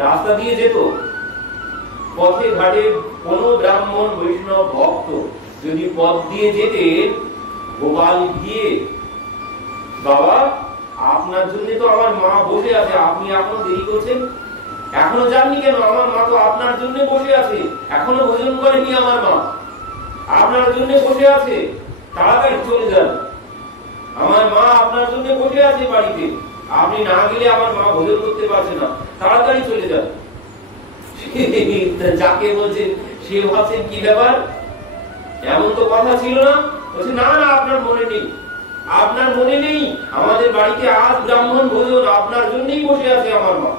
রাস্তা দিয়ে যেত, পথে ঘাটে কোন ব্রাহ্মণ বৈষ্ণব ভক্ত যদি পথ দিয়ে যেতে, গোপাল গিয়ে, বাবা আপনার জন্য তো আমার মা বসে আছে, আপনি এখনো দেরি করছেন, এখনো যাননি কেন? আমার মা তো আপনার জন্য বসে আছে, এখনো ভোজন করেনি আমার মা, আপনার জন্য বসে আছে, তাড়াতাড়ি চলে যান, আমার মা আপনার জন্য বসে আছে বাড়িতে, আপনি না গেলে আমার মা ভোজন করতে পারছে না, তাড়াতাড়ি চলে যান। যাকে বলছেন সে ভাবছেন কি ব্যাপার, এমন তো কথা ছিল না। বলছে না না, আপনার মনে নেই, আপনার মনে নেই, আমাদের বাড়িতে আজ ব্রাহ্মণ ভোজন, আপনার জন্যই বসে আছে আমার মা,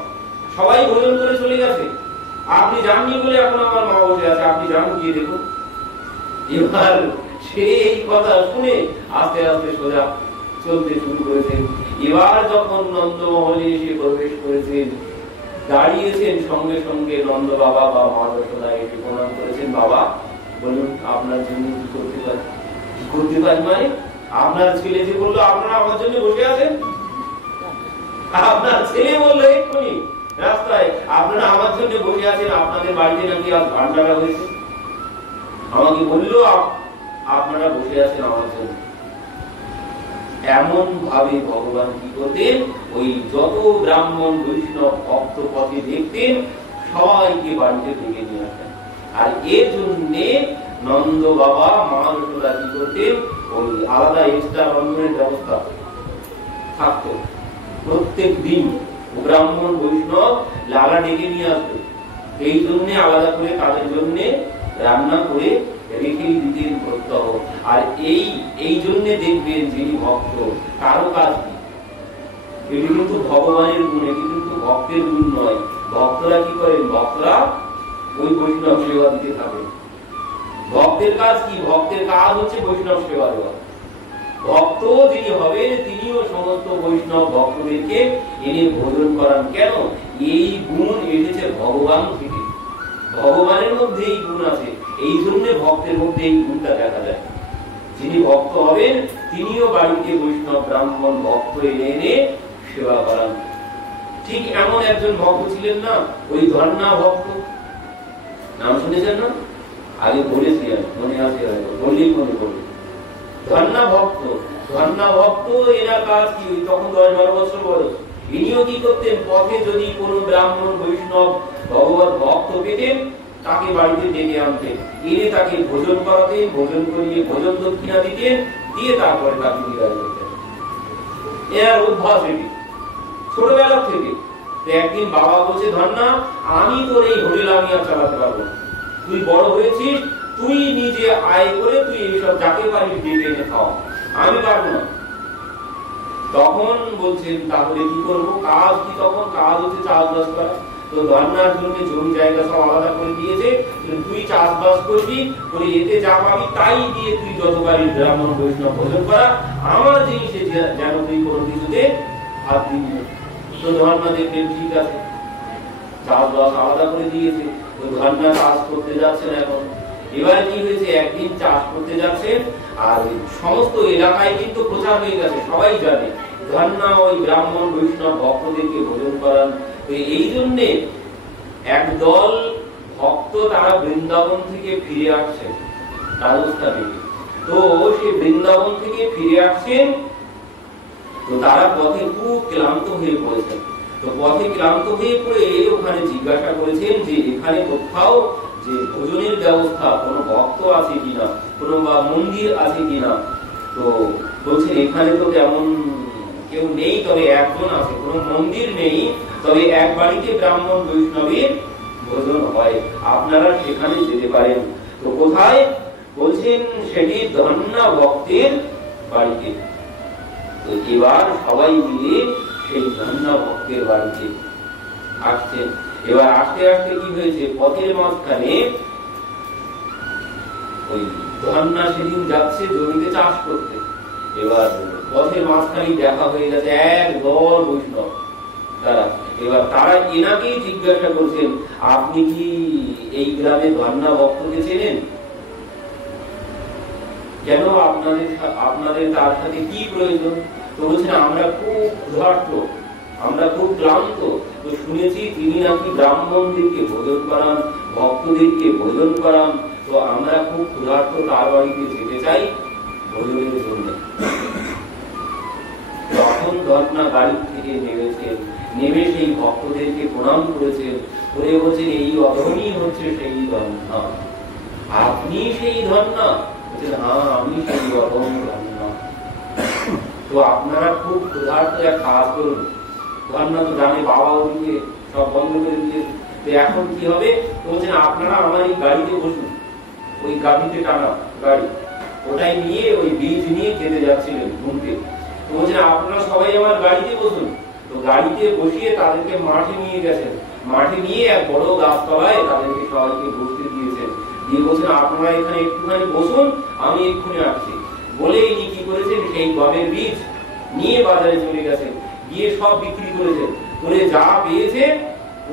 সবাই ভোজন করে চলে গেছে, আপনি যাননি বলে এখন আমার মা বসে আছে, আপনি যান গিয়ে দেখুন। এবার সে এই কথা শুনে আস্তে আস্তে সোজা চলতে শুরু করেছেন। এবার যখন নন্দমহলে এসে প্রবেশ করেছেন, দাঁড়িয়েছেন, সঙ্গে সঙ্গে নন্দ বাবা বা মা যশোদা এসে প্রণাম করেছেন। বাবা বলুন আপনার জন্য কি করতে পারি? কি করতে পারি মানে? আপনার ছেলে যে বললো আপনারা আমার জন্য বসে আছেন, আপনার ছেলে বললো এক্ষুনি রাস্তায় আপনারা আমার জন্য বসে আছেন, আপনাদের বাড়িতে নাকি আজ ভান্ডারা হয়েছে, আমাকে বললো আপনারা বসে আছেন আমার জন্য। এমন ভাবে ভগবান কি করতেন, ওই যত ব্রাহ্মণ বৈষ্ণব ভক্ত পথে দেখতেন সবাইকে বাড়িতে ডেকে নিয়ে আসতেন। আর এর জন্য নন্দ বাবা মা যশোদা কি করতেন, ওই আলাদা এক্সট্রা রন্ধনের ব্যবস্থা থাকতো। প্রত্যেক দিন ব্রাহ্মণ বৈষ্ণব লালা ডেকে নিয়ে আসতো, এই জন্য আলাদা করে তাদের জন্য রান্না করে রেখে দিতেন প্রত্যহ। আর এই জন্য দেখবেন যিনি ভক্ত কারো কাজ কি, এটি কিন্তু ভগবানের গুণ, এটি কিন্তু ভক্তের গুণ নয়। ভক্তরা কি করেন, ভক্তরা ওই বৈষ্ণব সেবা দিতে থাকে। ভক্তের কাজ কি? ভক্তের কাজ হচ্ছে বৈষ্ণব সেবা দেওয়া। ভক্ত যিনি হবেন তিনিও সমস্ত বৈষ্ণব ভক্তদেরকে এনে ভোজন করান। কেন? এই গুণ এসেছে ভগবান থেকে, ভগবানের মধ্যে এই গুণ আছে, এই জন্য ভক্তের মধ্যে এই গুণটা দেখা যায়। যিনি ভক্ত হবেন তিনিও বাড়িতে বৈষ্ণব ব্রাহ্মণ ভক্ত এনে এনে সেবা করান। ঠিক এমন একজন ভক্ত ছিলেন না, ওই ধর্ণা ভক্ত, নাম শুনেছেন না? আগে বলেছি, মনে আছে, বললেই মনে করবে। ধর্ণা ভক্ত, ধর্ণা ভক্ত এনার কাজ কি, তখন 10-12 বছর বয়স। ইনিও কি করতেন, পথে যদি কোনো ব্রাহ্মণ বৈষ্ণব ভগবত ভক্ত পেতেন তাকে বাড়িতে ডেকে আনতেন, এনে তাকে ভোজন করাতেন, ভোজন করিয়ে ভোজন দক্ষিণা দিতেন, দিয়ে তারপরে তাকে বিদায় করতেন। এর অভ্যাস এটি ছোটবেলা থেকে। একদিন বাবা বলছে, ধন্না আমি তোর এই হোটেল আমি আর চালাতে পারবো না, তুই বড় হয়েছিস, তুই নিজে আয় করে তুই এইসব যাকে পারিস ডেকে এনে খাওয়া, আমি পারবো না। তখন বলছেন তাহলে কি করবো? কাজ কি? তখন কাজ হচ্ছে চাষবাস করা। তো ধর্নার জন্য জমি জায়গা সব আলাদা করে দিয়েছে, তুই চাষবাস করবি, করে এতে যা পাবি তাই দিয়ে তুই যতবারই ব্রাহ্মণ বৈষ্ণব ভোজন করা, আমার জিনিসে যেন তুই কোনো কিছুতে হাত দিবি না। তো ধর্না দেখলেন ঠিক আছে, চাষবাস আলাদা করে দিয়েছে, তো ধর্না চাষ করতে যাচ্ছেন এখন। এবার কি হয়েছে, একদিন চাষ করতে যাচ্ছেন, আর সমস্ত এলাকায় কিন্তু প্রচার হয়ে গেছে, সবাই জানে ধর্না ওই ব্রাহ্মণ বৈষ্ণব ভক্তদেরকে ভোজন করান। তো এই জন্য একদল ভক্ত তারা বৃন্দাবন থেকে ফিরে আসছেন, রাজস্থান থেকে। তো সে বৃন্দাবন থেকে ফিরে আসছেন, তো তারা পথে খুব ক্লান্ত হয়ে পড়েছেন। তো পথে ক্লান্ত হয়ে পড়ে ওখানে জিজ্ঞাসা করেছেন যে এখানে কোথাও যে ভোজনের ব্যবস্থা কোনো ভক্ত আছে কিনা, কোনো বা মন্দির আছে কিনা। তো বলছেন এখানে তো তেমন কেউ নেই, তবে একজন আছে, কোনো মন্দির নেই, তবে এক বাড়িতে ব্রাহ্মণ বৈষ্ণবের ভোজন হয়, আপনারা সেখানে যেতে পারেন। তো কোথায়? বলছেন সেটি ধন্না ভক্তের বাড়িতে। তো এবার সবাই মিলে সেই ধন্না ভক্তের বাড়িতে আসছেন। এবার আস্তে আস্তে কি হয়েছে, পথের মাঝখানে ওই ধন্না সেদিন যাচ্ছে জমিতে চাষ করতে। এবার পথের মাঝখানে দেখা হয়ে গেছে এক দল বৈষ্ণব তারা। এবার তারা এনাকেই জিজ্ঞাসা করছেন, আপনি কি এই গ্রামে ধন্না ভক্তকে চেনেন? কেন আপনাদের তার সাথে কি প্রয়োজন? তো বলছেন আমরা খুব ক্ষুধার্ত, আমরা খুব ক্লান্ত, তো শুনেছি তিনি নাকি ব্রাহ্মণদেরকে ভোজন করান, ভক্তদেরকে ভোজন করান। তো আমরা খুব ক্ষুধার্ত, তার বাড়িতে যেতে চাই ভোজনের জন্য। তখন ধর্ণা গাড়ি থেকে নেমেছেন, নেমে সেই ভক্তদেরকে প্রণাম করেছেন, করে বলছেন এই অধমই হচ্ছে সেই ধর্ণা, আপনি সেই ধর্ণা? বলছেন হ্যাঁ আমি সেই অধম ধর্ণা। তো আপনারা খুব ক্ষুধার্ত, এক কাজ করুন। ধর্ণা তো জানে বাবা ওদিকে সব বন্ধ করে দিয়েছে, তো এখন কি হবে? বলছেন আপনারা আমার এই গাড়িতে বসুন, ওই গাড়িতে টানা গাড়ি, ওটাই নিয়ে ওই বীজ নিয়ে খেতে যাচ্ছিলেন ঘুমতে। তো বলছেন আপনারা সবাই আমার গাড়িতে বসুন। তো গাড়িতে বসিয়ে তাদেরকে মাঠে নিয়ে গেছেন, মাঠে নিয়ে এক বড় গাছতলায় তাদেরকে সবাইকে বসতে দিয়েছেন, দিয়ে বলছেন আপনারা এখানে একটুখানি বসুন, আমি এক্ষুনি আসছি। বলে ইনি কি করেছেন, সেই গমের বীজ নিয়ে বাজারে চলে গেছেন, গিয়ে সব বিক্রি করেছেন, করে যা পেয়েছে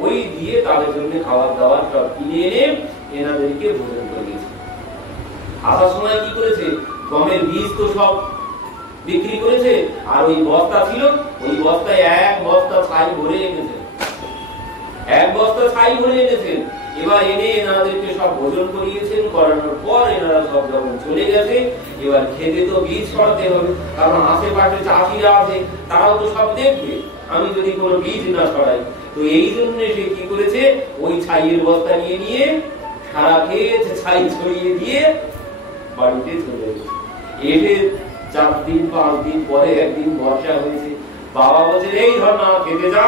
ওই দিয়ে তাদের জন্য খাবার দাবার সব কিনে এনে এনাদেরকে ভোজন করিয়েছে। আসার সময় কি করেছে, গমের বীজ তো সব বিক্রি করেছে, আর ওই বস্তা ছিল, ওই বস্তায় এক বস্তা ছাই ভরে এনেছেন, এক বস্তা ছাই ভরে এনেছেন। এবার এনে এনাদেরকে সব ভোজন করিয়েছেন, করানোর পর এনারা সব যখন চলে গেছে, এবার খেতে তো বীজ ছড়াতে হবে, কারণ আশেপাশে চাষিরা আছে, তারাও তো সব দেখবে আমি যদি কোনো বীজ না ছড়াই। তো এই জন্য সে কি করেছে, ওই ছাইয়ের বস্তা নিয়ে নিয়ে সারা ক্ষেত ছাই ছড়িয়ে দিয়ে বাড়িতে চলে গেছে। এসে 4 দিন 5 দিন পরে একদিন বর্ষা হয়েছে, বাবা বলছে এই ধর না খেতে যা,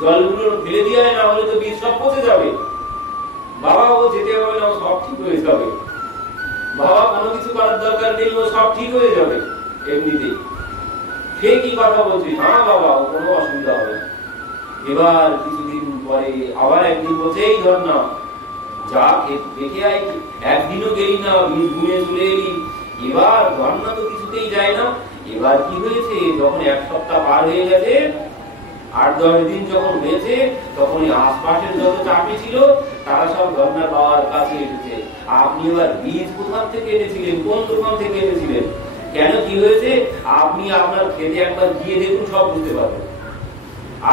জলগুলো ফেলে দিয়ে না হলে তো বীজ সব পচে যাবে। বাবা ও যেতে হবে না, সব ঠিক হয়ে যাবে, বাবা কোনো কিছু করার দরকার নেই, ও সব ঠিক হয়ে যাবে এমনিতেই। সে কি কথা বলছে, হ্যাঁ বাবা কোনো অসুবিধা হবে না। এবার কিছুদিন পরে আবার একদিন বলছে এই ধর না যা দেখে আয়, একদিনও গেলি না, বীজ ঘুমিয়ে চলে এলি। এবার ধর্ণা তো কিছুতেই যায় না। এবার কি হয়েছে, যখন 1 সপ্তাহ পার হয়ে গেছে, 8-10 দিন যখন হয়েছে, তখন আশপাশের যত চাপি ছিল তারা সব ধর্ণার বাবার কাছে এসেছে, আপনি এবার বীজ কোথা থেকে এনেছিলেন, কোন দোকান থেকে এনেছিলেন, কেন কি হয়েছে, আপনি আপনার খেতে একবার গিয়ে দেখুন সব বুঝতে পারবেন,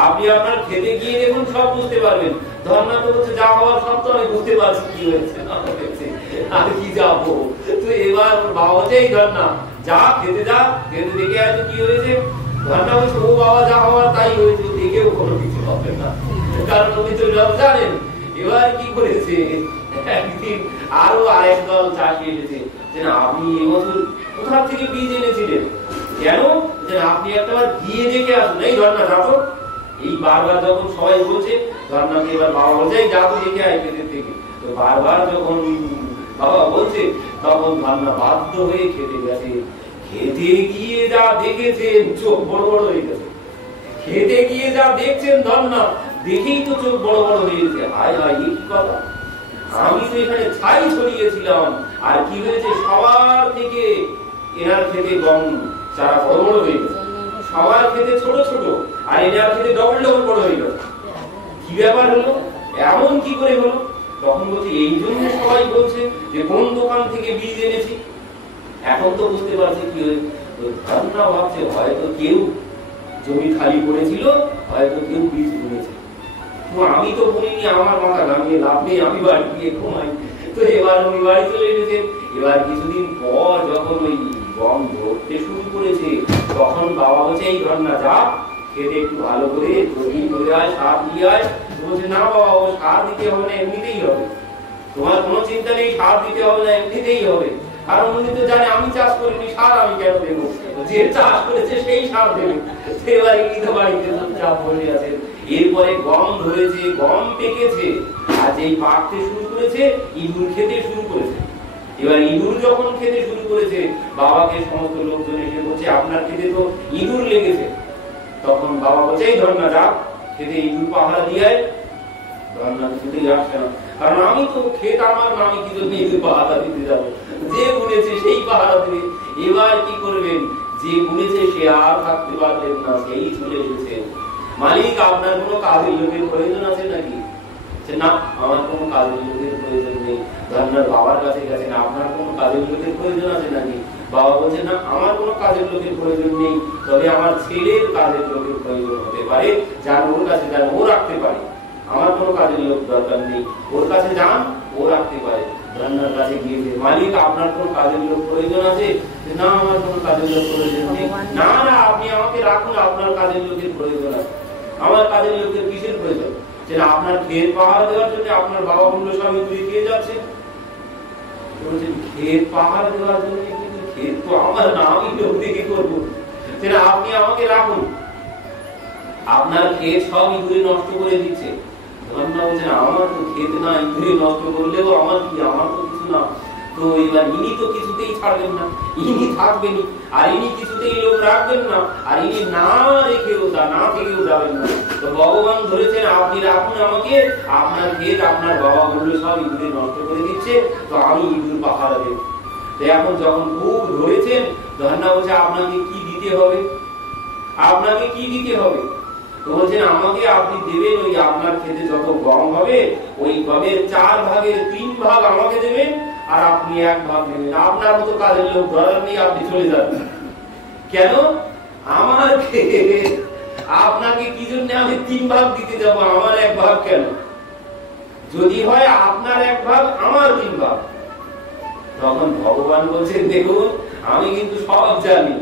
আপনি আপনার খেতে গিয়ে দেখুন সব বুঝতে পারবেন। ধর্ণা তো বলছে যা হওয়ার সব তো আমি বুঝতে পারছি কি হয়েছে না হয়েছে, আর কি যাবো। তো এবার বাবা যেই ধর্ণা যা খেতে যা, খেতে দেখে আয় তো কি হয়েছে। ধর্ণা বলছে ও বাবা যা হওয়ার তাই হয়েছে, দেখেও কোনো কিছু হবে না, কারণ উনি তো সব জানেন। এবার কি করেছে, একদিন আরো আরেক দল চাষি এসেছে, যে না আপনি এবছর কোথা থেকে বীজ এনেছিলেন, কেন, যে আপনি একটাবার গিয়ে দেখে আসুন। এই ধর্ণা যাবো, এই বারবার যখন সবাই বলছে, ধর্ণাকে এবার বাবা বলছে যাবো দেখে আয় খেতে থেকে। তো বারবার যখন বাবা বলছে, তখন ধর্ণা বাধ্য হয়ে খেতে গেছে। খেতে গিয়ে যা দেখেছেন, চোখ বড় বড় হয়ে গেছে। খেতে গিয়ে যা দেখছেন ধর্ণা, দেখেই তো চোখ বড় বড় হয়ে গেছে। হায় হায় এই কি কথা, আমি তো এখানে ছাই ছড়িয়েছিলাম, আর কি হয়েছে সবার থেকে এনার খেতে গম চারা বড় বড় হয়ে গেছে, সবার খেতে ছোট ছোট, আর এনার খেতে ডবল ডবল বড় হয়ে গেল। কি ব্যাপার হলো, এমন কি করে হলো? তখন বলছে এই জন্য সবাই বলছে যে কোন দোকান থেকে বীজ এনেছি। এখন তো বুঝতে পারছে কি হয়েছে। ধর্ণা ভাবছে হয়তো কেউ জমি খালি করেছিল, হয়তো কেউ বীজ বুনেছে। তো আমি তো বলিনি, আমার মাথা ঘামিয়ে লাভ নেই, আমি বাড়ি গিয়ে ঘুমাই। তো এবার উনি বাড়ি চলে এসেছে। এবার কিছুদিন পর যখন ওই গম ধরতে শুরু করেছে, তখন বাবা বলছে এই ধর্ণা যা খেতে একটু ভালো করে করে আয়, সার দিয়ে আয়। বলছে না বাবা ও সার দিতে হবে না, এমনিতেই হবে, তোমার কোনো চিন্তা নেই, সার দিতে হবে না, এমনিতেই হবে। কারণ উনি তো জানে আমি চাষ করিনি, সার আমি কেন দেবো, যে চাষ করেছে সেই সার দেবে। এবার এই তো বাড়িতে চাপ বসে আছেন। এরপরে গম ধরেছে, গম পেকেছে, আর যেই পাকতে শুরু করেছে, ইঁদুর খেতে শুরু করেছে। এবার ইঁদুর যখন খেতে শুরু করেছে, বাবাকে সমস্ত লোকজন এসে বলছে আপনার খেতে তো ইঁদুর লেগেছে। তখন বাবা বলছে এই ধর্ণা যা খেতে ইঁদুর পাহারা দিয়ে আয়। ধর্ণা কিছুতেই আসছে না, কারণ আমি তো খেত আমার, আমি কি জন্য ইঁদুর পাহারা দিতে যাবো, যে বুনেছে সেই পাহারা দেবে। এবার কি করবেন, যে বুনেছে সে আর থাকতে পারলেন না, সেই চলে এসেছে। মালিক আপনার কোনো কাজের লোকের প্রয়োজন আছে নাকি? না আমার কোনো কাজের লোকের প্রয়োজন নেই। ধর্ণার বাবার কাছে গেছেন, আপনার কোনো কাজের লোকের প্রয়োজন আছে নাকি? বাবা বলছেন না, আমার কোনো কাজের লোকের প্রয়োজন নেই, তবে আমার ছেলের কাজের লোকের প্রয়োজন হতে পারে, যার ওর কাছে যান ও রাখতে পারে। আমার কোনো কাজের লোক দরকার নেই, ওর কাছে যান ও রাখতে পারে। ধন্যার কাছে গিয়েছে, মালিক আপনার কোন কাজের লোক প্রয়োজন আছে? না, আমার কোনো কাজের লোক প্রয়োজন নেই। না না, আপনি আমাকে রাখুন, আপনার কাজের লোকের প্রয়োজন আছে। আমার কাজের লোকের কিসের প্রয়োজন? যে আপনার ক্ষেত পাহারা দেওয়ার জন্য আপনার বাবা মূল্য স্বামী ঘুরে খেয়ে যাচ্ছে। ক্ষেত পাহারা দেওয়ার জন্য, কিন্তু ক্ষেত তো আমার না, আমি লোক দেখে করবো। সেটা আপনি আমাকে রাখুন, আপনার ক্ষেত সব ইঁদুরে নষ্ট করে দিচ্ছে। ধন্যা বলছেন আমার তো ক্ষেত না, ইঁদুরে নষ্ট করলেও আমার কি, আমার তো কিছু না। তো এবার ইনি তো কিছুতেই ছাড়বেন না, ইনি থাকবেনই, আর ইনি কিছুতেই লোক রাখবেন না, আর ইনি না রেখেও না থেকেও যাবেন না। তো ভগবান ধরেছেন আপনি রাখুন আমাকে, আপনার ক্ষেত আপনার বাবা বললো সব ইঁদুরে নষ্ট করে দিচ্ছে, তো আমি ইঁদুর পাহারা দেব। তো এখন যখন খুব ধরেছেন, ধন্যা বলছে আপনাকে কি দিতে হবে, আপনাকে কি দিতে হবে? তো বলছেন আমাকে আপনি দেবেন ওই আপনার ক্ষেতে যত গম হবে, ওই গমের 4 ভাগের 3 ভাগ আমাকে দেবেন, আর আপনি 1 ভাগ নেবেন। আপনার মতো কাজের লোক দরকার নেই, আপনি চলে যাবেন। কেন? আমার আপনাকে কি জন্য আমি 3 ভাগ দিতে যাব? আমার 1 ভাগ কেন? যদি হয় আপনার 1 ভাগ, আমার 3 ভাগ। তখন ভগবান বলছেন দেখুন, আমি কিন্তু সব জানি,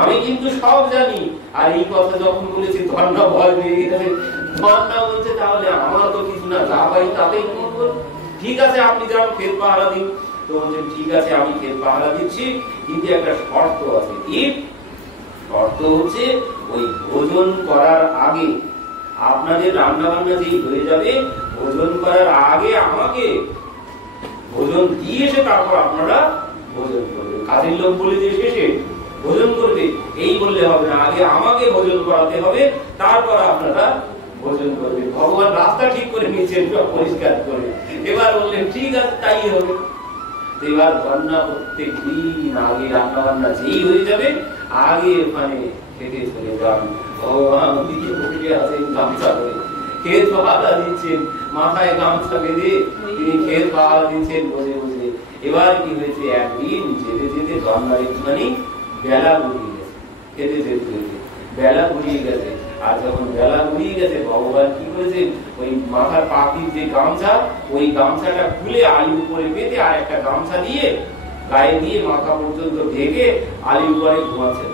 আমি কিন্তু সব জানি। আর এই কথা যখন বলেছি, ধন্যা ভয় পেয়ে গেছে। ধন্যা বলছে তাহলে আমার তো কিছু না, যা পাই তাতেই করবো। ঠিক আছে, আপনি যান ক্ষেত পাহারা দিন। তো বলছেন ঠিক আছে, আমি ক্ষেত পাহারা দিচ্ছি, কিন্তু একটা শর্ত আছে। কি শর্ত? হচ্ছে ওই ভোজন করার আগে, আপনাদের রান্না বান্না যেই হয়ে যাবে, ভোজন করার আগে আমাকে ভোজন দিয়ে এসে তারপর আপনারা ভোজন করবেন। কাজের লোক বলে যে শেষে ভোজন করবে এই বললে হবে না, আগে আমাকে ভোজন করাতে হবে, তারপর আপনারা ভোজন করবে। ভগবান রাস্তা ঠিক করে নিয়েছেন, সব পরিষ্কার করে। এবার বললেন ঠিক আছে, তাই হবে। এবার রান্না প্রত্যেক দিন আগে রান্না বান্না যেই হয়ে যাবে, আগে ওখানে খেতে চলে যান। ভগবান দিকে বসে আছেন গামছা করে, ক্ষেত পাহারা দিচ্ছেন, মাথায় গামছা বেঁধে তিনি ক্ষেত পাহারা দিচ্ছেন বসে বসে। এবার কি হয়েছে, একদিন যেতে যেতে রান্নার একটুখানি বেলা গড়িয়ে গেছে, খেতে যেতে যেতে বেলা গড়িয়ে গেছে। আর যখন বেলা গড়িয়ে গেছে, ভগবান কি করেছেন, ওই মাথার পাখির যে গামছা, ওই গামছাটা খুলে আলির উপরে পেতে আর একটা গামছা দিয়ে গায়ে দিয়ে মাথা পর্যন্ত ঢেকে আলির উপরে ঘুমাচ্ছেন।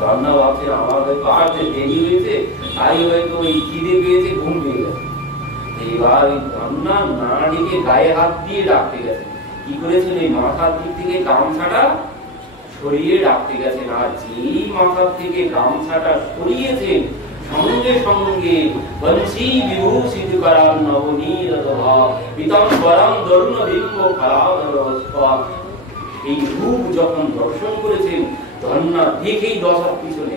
রান্না ভাবছেন আমার হয়তো আর দেরি হয়েছে, তাই হয়তো ওই খিদে পেয়েছে, ঘুম পেয়ে গেছে। এইবার ওই রান্না না ডেকে গায়ে হাত দিয়ে ডাকতে গেছে। কি করেছেন, এই মাথার দিক থেকে গামছাটা সরিয়ে ডাকতে গেছেন। আর যেই মাথার থেকে গামছাটা সরিয়েছেন, সঙ্গে সঙ্গে বংশী বিভূষিত করার নবনীরতভা পীতাম্বরং দরুণবিম্ব ফলাধরস্পা, এই রূপ যখন দর্শন করেছেন, ধন্যা দেখেই 10 হাত পিছনে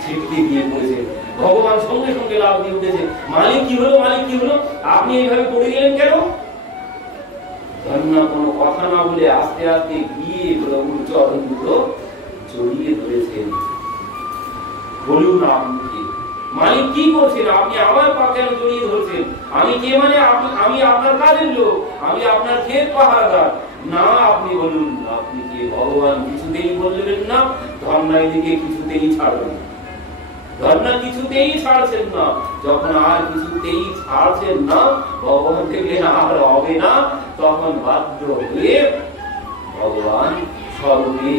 ছিটকে দিয়ে পড়েছেন। ভগবান সঙ্গে সঙ্গে লাভ দিয়ে উঠেছে, মালিক কি হলো, মালিক কি হলো, আপনি এইভাবে পড়ে গেলেন কেন? ধন্যা কোনো কথা না বলে আস্তে আস্তে গিয়ে প্রভুর চরণ দুটো জড়িয়ে ধরেছেন। বলুন আপনি কি, মালিক কি করছেন? আপনি আমার পা কেন জড়িয়ে ধরছেন? আমি কে? মানে আমি আপনার কাজের লোক, আমি আপনার ক্ষেত পাহারাদার। না, আপনি বলুন আপনি কে? ভগবান কিছুতেই বললেন না। ধন্যা এদিকে কিছুতেই ছাড়বেন না, ধন্যা কিছুতেই ছাড়ছেন না। যখন আর কিছুতেই ছাড়ছেন না, ভগবান দেখলেন আর হবে না, তখন বাধ্য হয়ে ভগবান স্বরূপে,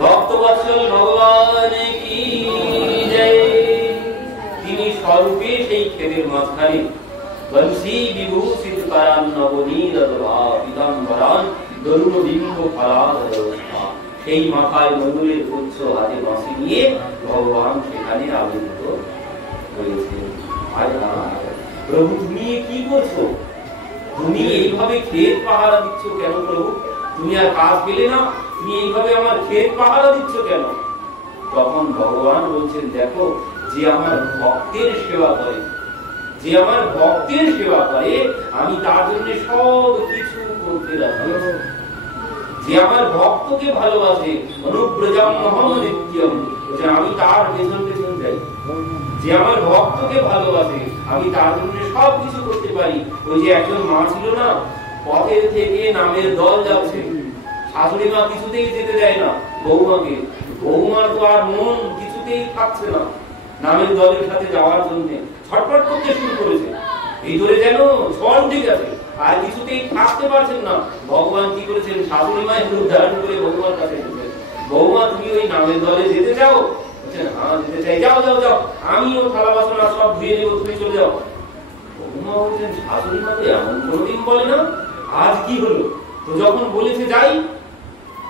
ভক্তবৎসল ভগবান কি জয়, তিনি স্বরূপে সেই ক্ষেতের মাঝখানে বংশী বিভূষিত করান নবনীরতভা পীতাম্বরান দরুণবিম্ব ফলাধরস্পা, সেই মাথায় ময়ূরের পুচ্ছ, হাতে বাঁশি নিয়ে ভগবান সেখানে আবির্ভূত হয়েছেন। প্রভু তুমি কি করছো? তুমি এইভাবে ক্ষেত পাহারা দিচ্ছ কেন প্রভু? তুমি আর কাজ পেলে না, তুমি এইভাবে আমার ক্ষেত পাহারা দিচ্ছ কেন? তখন ভগবান বলছেন দেখো, যে আমার ভক্তের সেবা করে, যে আমার ভক্তের সেবা করে, আমি তার জন্য সব কিছু করতে রাজি। যে আমার ভক্তকে ভালোবাসে, অনুব্রজম মহম নিত্যম, আমি তার পেছন পেছন যাই। যে আমার ভক্তকে ভালোবাসে, আমি তার জন্য সব কিছু করতে পারি। ওই যে একজন মা ছিল না, পথের থেকে নামের দল যাচ্ছে, শাশুড়ি মা কিছুতেই যেতে দেয় না বৌমাকে। বৌমার তো আর মন কিছুতেই থাকছে না নামের দলের সাথে যাওয়ার জন্য, ছটফট করতে শুরু করেছে ভিতরে যেন ঝড় উঠে গেছে, আর কিছুতেই থাকতে পারছেন না। ভগবান কি করেছেন, শাশুড়ি মায়ের রূপ ধারণ করে বৌমার কাছে এসেছেন। বৌমা তুমি ওই নামের দলে যেতে চাও? হ্যাঁ যেতে চাই। যাও যাও যাও, আমিও থালা বাসন সব ধুয়ে দেবো, তুমি চলে যাও। বৌমা বলছেন শাশুড়ি মা তো এমন কোনোদিন বলে না, আজ কি হলো? তো যখন বলেছে যাই,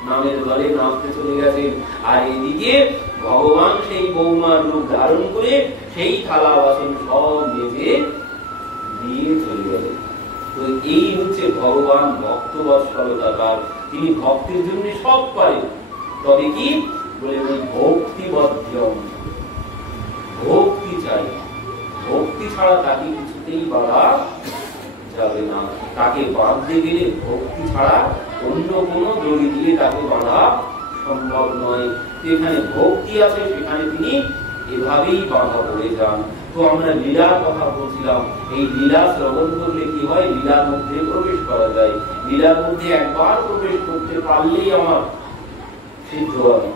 নামের দলে নাচতে চলে গেছেন। আর এদিকে ভগবান সেই বৌমার রূপ ধারণ করে সেই থালা বাসন সব মেজে দিয়ে চলে গেলেন। তো এই হচ্ছে ভগবান ভক্ত বৎসলতার, তিনি ভক্তের জন্য সব পারেন। তবে কি বলে ওই ভক্তিবদ্ধম, ভক্তি চাই, ভক্তি ছাড়া তাকে কিছুতেই বাধা যাবে না। তাকে বাঁধতে গেলে ভক্তি ছাড়া অন্য কোনো দড়ি দিয়ে তাকে বাঁধা সম্ভব নয়। যেখানে ভক্তি আছে সেখানে তিনি এভাবেই বাঁধা পড়ে যান। তো আমরা লীলার কথা বলছিলাম, এই লীলা শ্রবণ করলে কি হয়, লীলার মধ্যে প্রবেশ করা যায়। লীলার মধ্যে একবার প্রবেশ করতে পারলেই আমার সিদ্ধ হবে,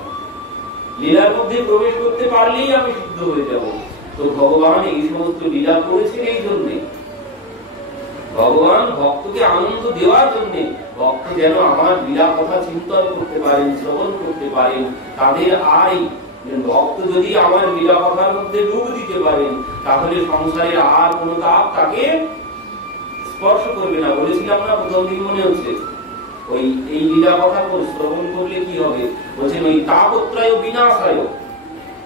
লীলার মধ্যে প্রবেশ করতে পারলেই আমি সিদ্ধ হয়ে যাব। তো ভগবান এই সমস্ত লীলা করেছেন এই জন্যে, ভগবান ভক্তকে আনন্দ দেওয়ার জন্য। ভক্ত যেন আমার লীলা কথা চিন্তন করতে পারেন, শ্রবণ করতে পারেন। তাদের আর এই ভক্ত যদি আমার লীলা কথার মধ্যে ডুব দিতে পারেন, তাহলে সংসারের আর কোনো তাপ তাকে স্পর্শ করবে না। বলেছিলাম না প্রথম দিন, মনে হচ্ছে ওই এই লীলা কথা শ্রবণ করলে কি হবে, বলছেন ওই তাপত্রয় বিনাশায়,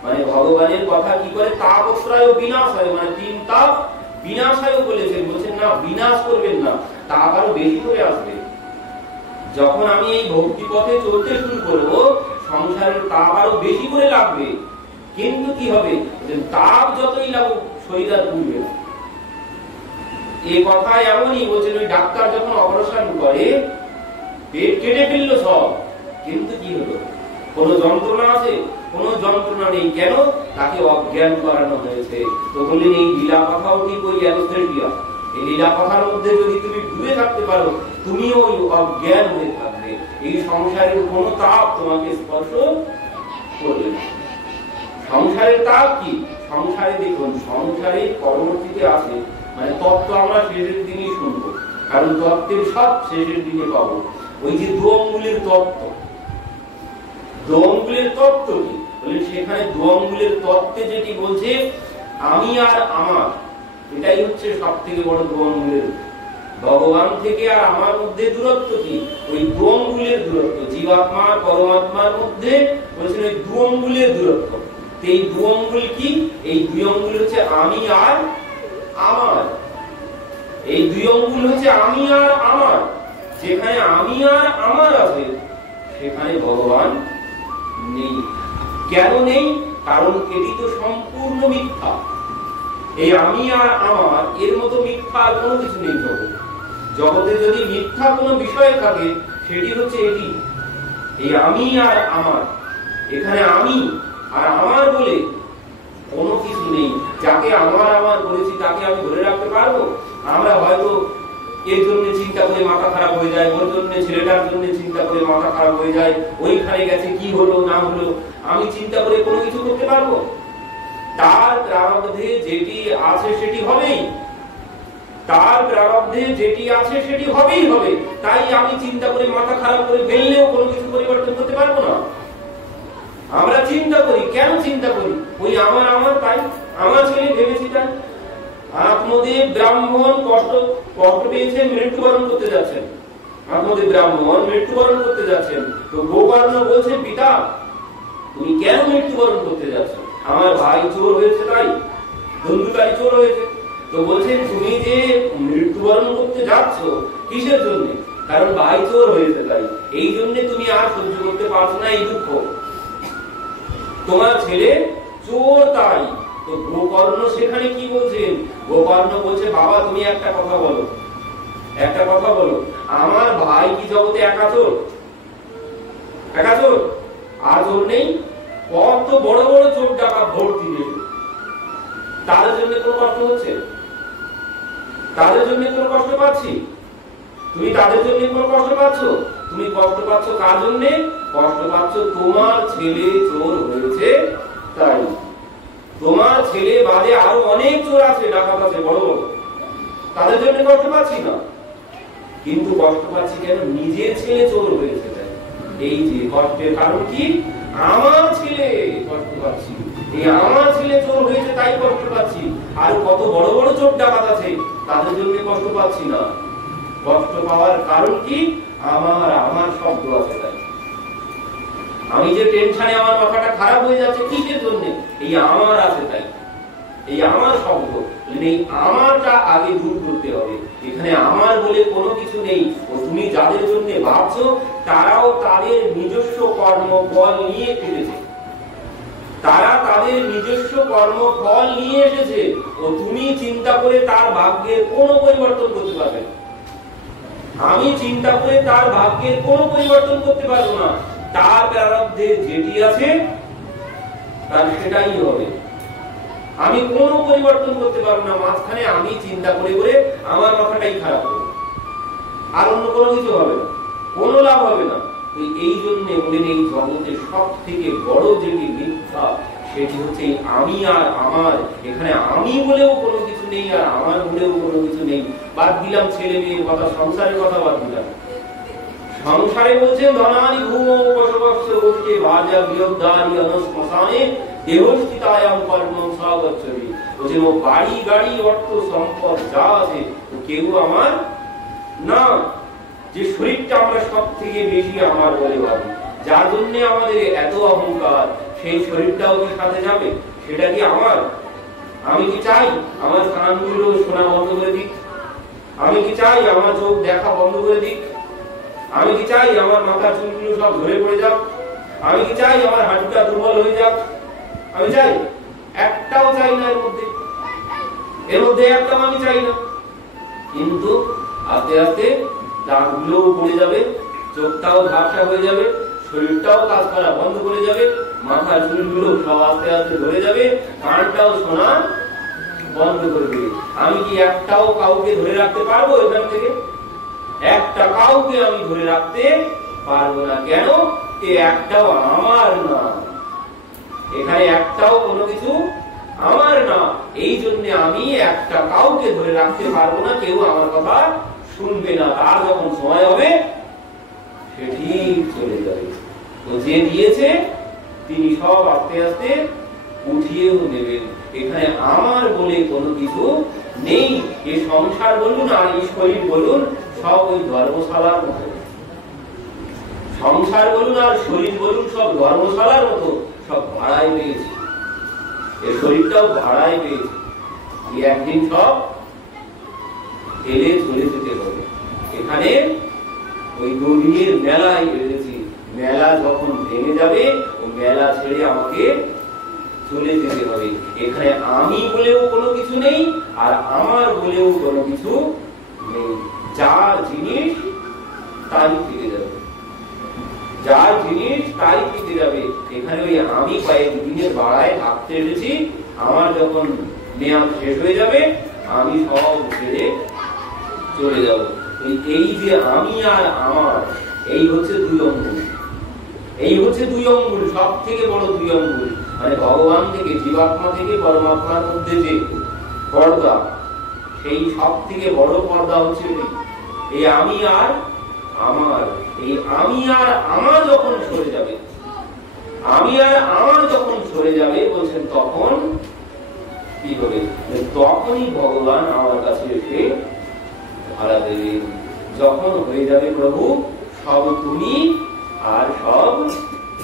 মানে ভগবানের কথা কি করে, তাপত্রয় বিনাশায়, মানে তিন তাপ বিনাশায় বলেছেন। বলছেন না বিনাশ করবেন না, তাপ আরো বেশি করে আসবে। যখন আমি এই ভক্তি পথে চলতে শুরু করবো, সংসারের তাপ আরো বেশি করে লাগবে। কিন্তু কি হবে, তাপ যতই লাগুক শরীর আর কমবে না। এই কথা এমনই বলছেন, ওই ডাক্তার যখন অপারেশন করে পেট কেটে ফেললো সব, কিন্তু কি হলো, কোন যন্ত্রণা আছে? কোন যন্ত্রণা নেই। কেন? তাকে অজ্ঞান করানো হয়েছে। তো বললেন এই লীলা কথাও ঠিক ওই অ্যানোস্থেসিয়া, এই লীলা কথার মধ্যে যদি তুমি ডুবে থাকতে পারো, তুমিও ওই অজ্ঞান হয়ে থাকবে। এই সংসারের কোন তাপ তোমাকে স্পর্শ করবে না। সংসারের তাপ কি? সংসারে দেখুন, সংসারে পরবর্তীতে আসে, মানে তত্ত্ব আমরা শেষের দিনই শুনবো, কারণ তত্ত্বের সব শেষের দিনে পাবো। ওই যে দোয়াঙ্গুলের তত্ত্ব, দোয়াঙ্গুলের তত্ত্ব কি বলে, সেখানে দোয়াঙ্গুলের তত্ত্বে যেটি বলছে আমি আর আমার, এটাই হচ্ছে সব থেকে বড় দোয়াঙ্গুলের। ভগবান থেকে আর আমার মধ্যে দূরত্ব কি? ওই দোয়াঙ্গুলের দূরত্ব। জীবাত্মা পরমাত্মার মধ্যে বলছেন ওই দোয়াঙ্গুলের দূরত্ব। এই দোয়াঙ্গুল কি? এই দুই অঙ্গুল হচ্ছে আমি আর আমার। এই দুই অঙ্গুল হচ্ছে আমি আর আমার। যেখানে আমি আর আমার আছে সেখানে ভগবান নেই। কেন নেই? কারণ এটি তো সম্পূর্ণ মিথ্যা। এই আমি আর আমার এর মতো মিথ্যা আর কোনো কিছু নেই জগতে। জগতে যদি মিথ্যা কোনো বিষয় থাকে সেটি হচ্ছে এটি, এই আমি আর আমার। এখানে আমি আর আমার বলে কোনো কিছু নেই। যাকে আমার আমার বলেছি তাকে আমি ধরে রাখতে পারবো? আমরা হয়তো এর জন্য চিন্তা করে মাথা খারাপ হয়ে যায়, ওর জন্য ছেলেটার জন্য চিন্তা করে মাথা খারাপ হয়ে যায়, ওইখানে গেছে কি হলো না হলো, আমি চিন্তা করে কোনো কিছু করতে পারবো? তার প্রারব্ধে যেটি আছে সেটি হবেই, তার প্রারব্ধে যেটি আছে সেটি হবেই হবে। তাই আমি চিন্তা করে মাথা খারাপ করে ফেললেও কোনো কিছু পরিবর্তন করতে পারবো না। আমরা চিন্তা করি, কেন চিন্তা করি? ওই আমার আমার তাই, আমার ছেলে ভেবেছি তাই। আত্মদেব ব্রাহ্মণ কষ্ট পেয়েছেন, মৃত্যুবরণ করতে যাচ্ছেন। আত্মদেব ব্রাহ্মণ মৃত্যুবরণ করতে যাচ্ছেন। তো গোকর্ণ বলছে, পিতা তুমি কেন মৃত্যুবরণ করতে যাচ্ছ? আমার ভাই চোর হয়েছে তাই, ধন্দুকারী চোর হয়েছে। তো বলছেন তুমি যে মৃত্যুবরণ করতে যাচ্ছ কিসের জন্য? কারণ ভাই চোর হয়েছে তাই, এই জন্য তুমি আর সহ্য করতে পারছো না এই দুঃখ। তোমার ছেলে চোর তাই। তো গোকর্ণ সেখানে কি বলছেন? গোকর্ণ বলছে, বাবা তুমি একটা কথা বলো, একটা কথা বলো, আমার ভাই কি জগতে একা চোর? একা চোর? আর চোর নেই? কত বড় বড় চোর ডাকাত ভর্তি নেই। তাদের জন্য কোনো কষ্ট হচ্ছে? তাদের জন্য কোনো কষ্ট পাচ্ছি? তুমি তাদের জন্য কোনো কষ্ট পাচ্ছ? তুমি কষ্ট পাচ্ছ কার জন্য? কষ্ট পাচ্ছ তোমার ছেলে চোর হয়েছে তাই। তোমার ছেলে বাদে আরো অনেক চোর আছে, ডাকাত আছে, বড় বড়, তাদের জন্য কষ্ট পাচ্ছি না। কিন্তু কষ্ট পাচ্ছি কেন? নিজের ছেলে চোর হয়েছে তাই। এই যে কষ্টের কারণ কি? আমার ছেলে কষ্ট পাচ্ছি, এই আমার ছেলে চোর হয়েছে তাই কষ্ট পাচ্ছি। আর কত বড় বড় চোর ডাকাত আছে, তাদের জন্য কষ্ট পাচ্ছি না। কষ্ট পাওয়ার কারণ কি? আমার শব্দ আছে তাই। আমি যে টেনশনে আমার মাথাটা খারাপ হয়ে যাচ্ছে কিসের জন্য? এই আমার আছে তাই। এই আমার শব্দ, এই আমারটা আগে দূর করতে হবে। এখানে আমার বলে কোনো কিছু নেই। ও তুমি যাদের জন্য ভাবছো তারাও তাদের নিজস্ব কর্মফল নিয়ে এসেছে, তারা তাদের নিজস্ব কর্মফল নিয়ে এসেছে। ও তুমি চিন্তা করে তার ভাগ্যের কোনো পরিবর্তন করতে পারবে না। আমি চিন্তা করে তার ভাগ্যের কোনো পরিবর্তন করতে পারবো না। তার প্রারব্ধে যেটি আছে তার সেটাই হবে। আমি কোনো পরিবর্তন করতে পারবো না। মাঝখানে আমি চিন্তা করে করে আমার মাথাটাই খারাপ হবে, আর অন্য কোনো কিছু হবে না, কোনো লাভ হবে না। এই জন্য বলেন এই জগতের সব থেকে বড় যেটি মিথ্যা সেটি হচ্ছে আমি আর আমার। এখানে আমি বলেও কোনো কিছু নেই আর আমার বলেও কোনো কিছু নেই। বাদ দিলাম ছেলে মেয়ের কথা, সংসারের কথা বাদ দিলাম। সংসারে বলছেন ধনানি ভূমো বসবাস্য বসকে ভাজা বিয়োগদানি অনশ্মশানে দেহস্থিতায়াম কর্মং স্বগচ্ছতি। বলছেন ও বাড়ি গাড়ি অর্থ সম্পদ যা আছে কেউ আমার না। যে শরীরটা আমরা সব থেকে বেশি আমার বলে ভাবি, যার জন্য আমাদের এত অহংকার, সেই শরীরটাও কি সাথে যাবে? সেটা কি আমার? আমি কি চাই আমার কানগুলো শোনা বন্ধ করে দিক? আমি কি চাই আমার চোখ দেখা বন্ধ করে দিক? আমি কি চাই আমার মাথার চুলগুলো সব ঝরে পড়ে যাক? আমি কি চাই আমার হাঁটুটা দুর্বল হয়ে যাক? আমি চাই? একটাও চাই না। এর মধ্যে একটাও আমি চাই না। কিন্তু আস্তে আস্তে দাঁতগুলোও পড়ে যাবে, চোখটাও ঝাপসা হয়ে যাবে, শরীরটাও কাজ করা বন্ধ করে যাবে, মাথার চুলগুলো সব আস্তে আস্তে ধরে যাবে, কানটাও শোনা বন্ধ করে দেবে। আমি কি একটাও কাউকে ধরে রাখতে পারবো? এখান থেকে একটা কাউকে আমি ধরে রাখতে পারবো না। কেন? একটাও আমার না, এখানে একটাও কোনো কিছু আমার না। এই জন্য আমি একটা কাউকে ধরে রাখতে পারবো না। কেউ আমার কথা শুনবে না। তার যখন সময় হবে সে ঠিক চলে যাবে। তো যে দিয়েছে তিনি সব আস্তে আস্তে উঠিয়েও নেবেন। এখানে আমার বলে কোনো কিছু নেই। এই সংসার বলুন আর এই শরীর বলুন সব ওই ধর্মশালার মতো। সংসার বলুন আর শরীর বলুন সব ধর্মশালার মতো, সব ভাড়ায় পেয়েছে। এই শরীরটাও ভাড়ায় পেয়েছে। একদিন সব ফেলে চলে যেতে হবে। এখানে ওই দুদিনের মেলায় এসেছি, মেলা যখন ভেঙে যাবে ও মেলা ছেড়ে আমাকে চলে যেতে হবে। এখানে আমি বলেও কোনো কিছু নেই আর আমার বলেও কোনো কিছু নেই। যার জিনিস তাই থেকে যাবে, যার জিনিস তাই থেকে যাবে। এখানে ওই আমি কয়েকদিনের বাড়ায় থাকতে এসেছি, আমার যখন মেয়াদ শেষ হয়ে যাবে আমি সব ছেড়ে চলে যাব। এই যে আমি আর আমার, এই হচ্ছে দুই অঙ্গুল। এই হচ্ছে দুই অঙ্গুল, সব থেকে বড় দুই অঙ্গুল। মানে ভগবান থেকে, জীবাত্মা থেকে পরমাত্মার মধ্যে যে পর্দা, সেই সব থেকে বড় পর্দা হচ্ছে এই আমি আর আমার। এই আমি আর আমার যখন সরে যাবে, আমি আর আমার যখন সরে যাবে বলছেন তখন কি হবে? তখনই ভগবান আমার কাছে এসে ধরা দেবে। যখন হয়ে যাবে প্রভু সব তুমি আর সব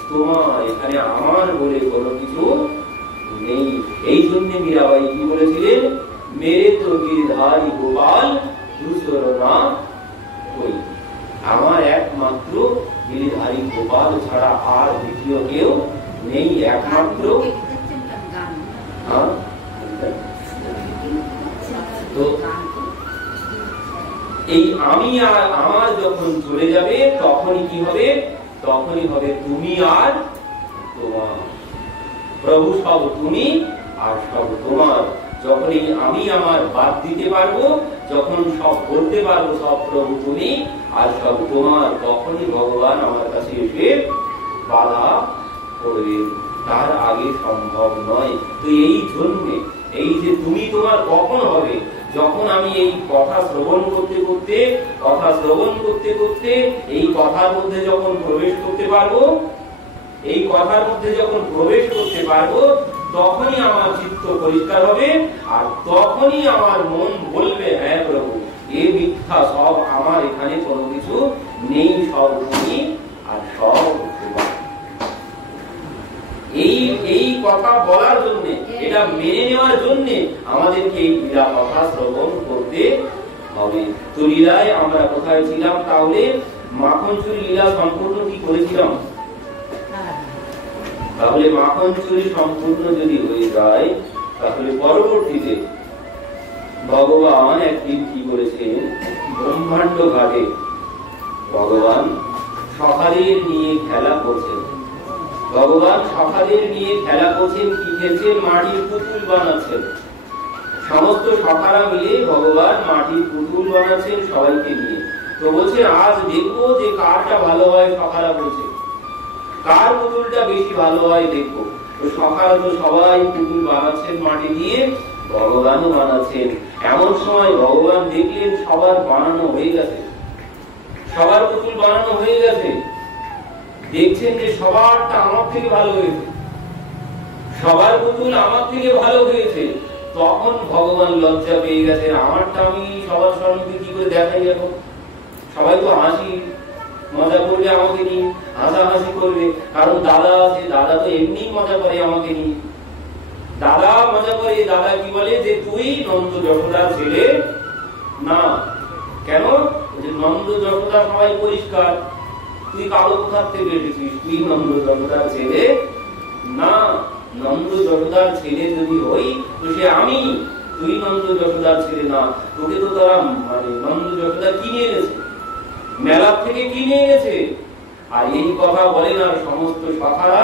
তোমার, এখানে আমার বলে কোনো কিছু নেই। এই জন্য মীরাবাই কি বলেছিলেন? মেরে তো গিরধারী গোপাল দুসর না কই। আমার একমাত্র গিরিধারী গোপাল ছাড়া আর দ্বিতীয় কেউ নেই। একমাত্র তো এই আমি আর আমার যখন চলে যাবে তখনই কি হবে? তখনই হবে তুমি আর তোমার। প্রভু সব তুমি আর সব তোমার। যখনই আমি আমার বাদ দিতে পারবো, যখন সব বলতে পারবো সব প্রভু তুমি আর সব তোমার, তখনই ভগবান আমার কাছে এসে বাধা করবেন, তার আগে সম্ভব নয়। তো এই জন্যে এই যে তুমি তোমার কখন হবে, যখন আমি এই কথা শ্রবণ করতে করতে এই কথার মধ্যে যখন প্রবেশ করতে পারবো, এই কথার মধ্যে যখন প্রবেশ করতে পারবো, তখনই আমার চিত্ত পরিষ্কার হবে, আর তখনই আমার মন বলবে হ্যাঁ প্রভু এ মিথ্যা, সব আমার এখানে কোনো কিছু নেই, সব তুমি আর সব তোমার। এই কথা বলার জন্য, এটা মেনে নেওয়ার জন্য আমাদেরকে এই লীলা কথা শ্রবণ করতে হবে। তো লীলায় আমরা কোথায় ছিলাম? তাহলে মাখন চুরি লীলা সম্পূর্ণ কি করেছিলাম? তাহলে মাখন চুরি সম্পূর্ণ যদি হয়ে যায়, তাহলে পরবর্তীতে ভগবান একদিন কি করেছেন, ব্রহ্মাণ্ড ঘাটে ভগবান সখাদের নিয়ে খেলা করছেন। ভগবান সখাদের নিয়ে খেলা করছেন, কি খেলছেন? মাটির পুতুল বানাচ্ছেন। সমস্ত সখারা মিলে ভগবান মাটির পুতুল বানাচ্ছেন সবাইকে নিয়ে। তো বলছে আজ দেখবো যে কারটা ভালো হয়। সখারা বলছে কার পুতুলটা বেশি ভালো হয় দেখবো। তো সখারা তো সবাই পুতুল বানাচ্ছেন মাটি দিয়ে, ভগবানও বানাচ্ছেন। এমন সময় ভগবান দেখলেন সবার বানানো হয়ে গেছে, সবার পুতুল বানানো হয়ে গেছে। দেখছেন যে সবারটা আমার থেকে ভালো হয়েছে, সবার পুতুল আমার থেকে ভালো হয়েছে। তখন ভগবান লজ্জা পেয়ে গেছেন, আমারটা আমি সবার সম্মুখে কি করে দেখাই? এখন সবাই তো হাসি মজা করবে আমাকে নিয়ে, হাসাহাসি করবে, কারণ দাদা আছে, দাদা তো এমনি মজা করে আমাকে নিয়ে। দাদা মজা করে, দাদা কি বলে যে তুই নন্দ যশোদার ছেলে না। কেন? যে নন্দ যশোদা সবাই পরিষ্কার, তুই কালো কোথার থেকে এসেছিস? তুই নন্দ যশোদার ছেলে না। নন্দ যশোদার ছেলে যদি হই তো সে আমি, তুই নন্দ যশোদার ছেলে না। তোকে তো তারা মানে নন্দ যশোদা কিনে এনেছে, মেলা থেকে কিনে এনেছে। আর এই কথা বলেন, আর সমস্ত সখারা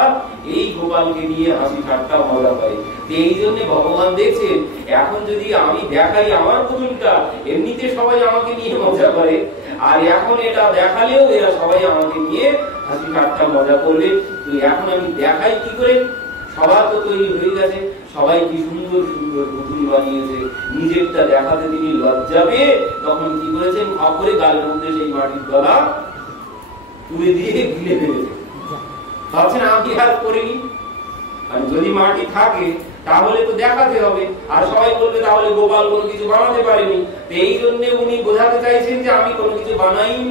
এই গোপালকে নিয়ে হাসি ঠাট্টা মজা পায়। এই জন্য ভগবান দেখছেন এখন যদি আমি দেখাই আমার পুতুলটা, এমনিতে সবাই আমাকে নিয়ে মজা করে, আর এখন এটা দেখালেও এরা সবাই আমাকে নিয়ে হাসি ঠাট্টা মজা করবে। তো এখন আমি দেখাই কি করে? সবার তো তৈরি হয়ে গেছে, সবাই কি সুন্দর সুন্দর পুতুল বানিয়েছে, নিজেরটা দেখাতে তিনি লজ্জা পেয়ে তখন কি করেছেন, খবরে গালের মধ্যে সেই মাটির গলা তুলে দিয়ে গিলে ফেলেছে। ভাবছেন আমি আর করিনি, আর যদি মাটি থাকে তাহলে তো দেখাতে হবে, আর সবাই বলবে তাহলে গোপাল কোনো কিছু বানাতে পারেনি। এই জন্য উনি বোঝাতে চাইছেন যে আমি কোনো কিছু বানাইনি।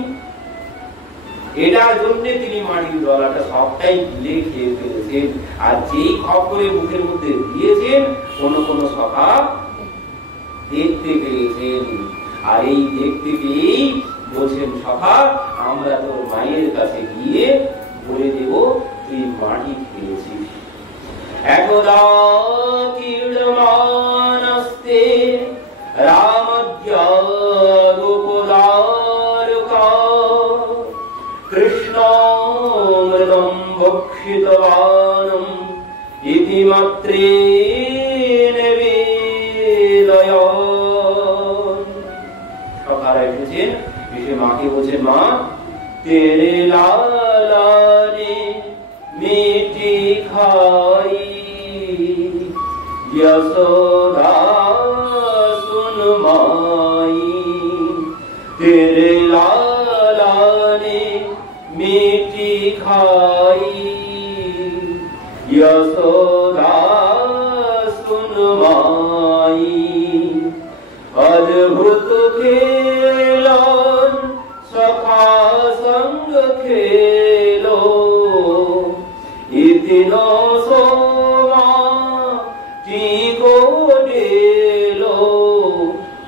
এটার জন্য তিনি মাটির গলাটা সবটাই গিলে খেয়ে ফেলেছেন। আর যেই খপ করে মুখের মধ্যে দিয়েছেন, কোন কোন সখা দেখতে পেয়েছেন। আর এই দেখতে পেয়েই বলছেন সখা আমরা তোর মায়ের কাছে গিয়ে বলে দেব তুই মাটি খেয়েছিস। একদা কীর্ণমানস্তে রামদ্য গোপদারকা কৃষ্ণমৃতম ভক্ষিতবানম ইতি মাত্রেণ বেদয়ন। সখারা এসেছেন, এসে মাকে বলছেন মা তেরে লালানে মিটি খাই यशोदा सुन माई तेरे लाला ने मीठी खाई यशोदा सुन माई अद्भुत खेलन सखा संग खेलो इतनो सोमा को डेलो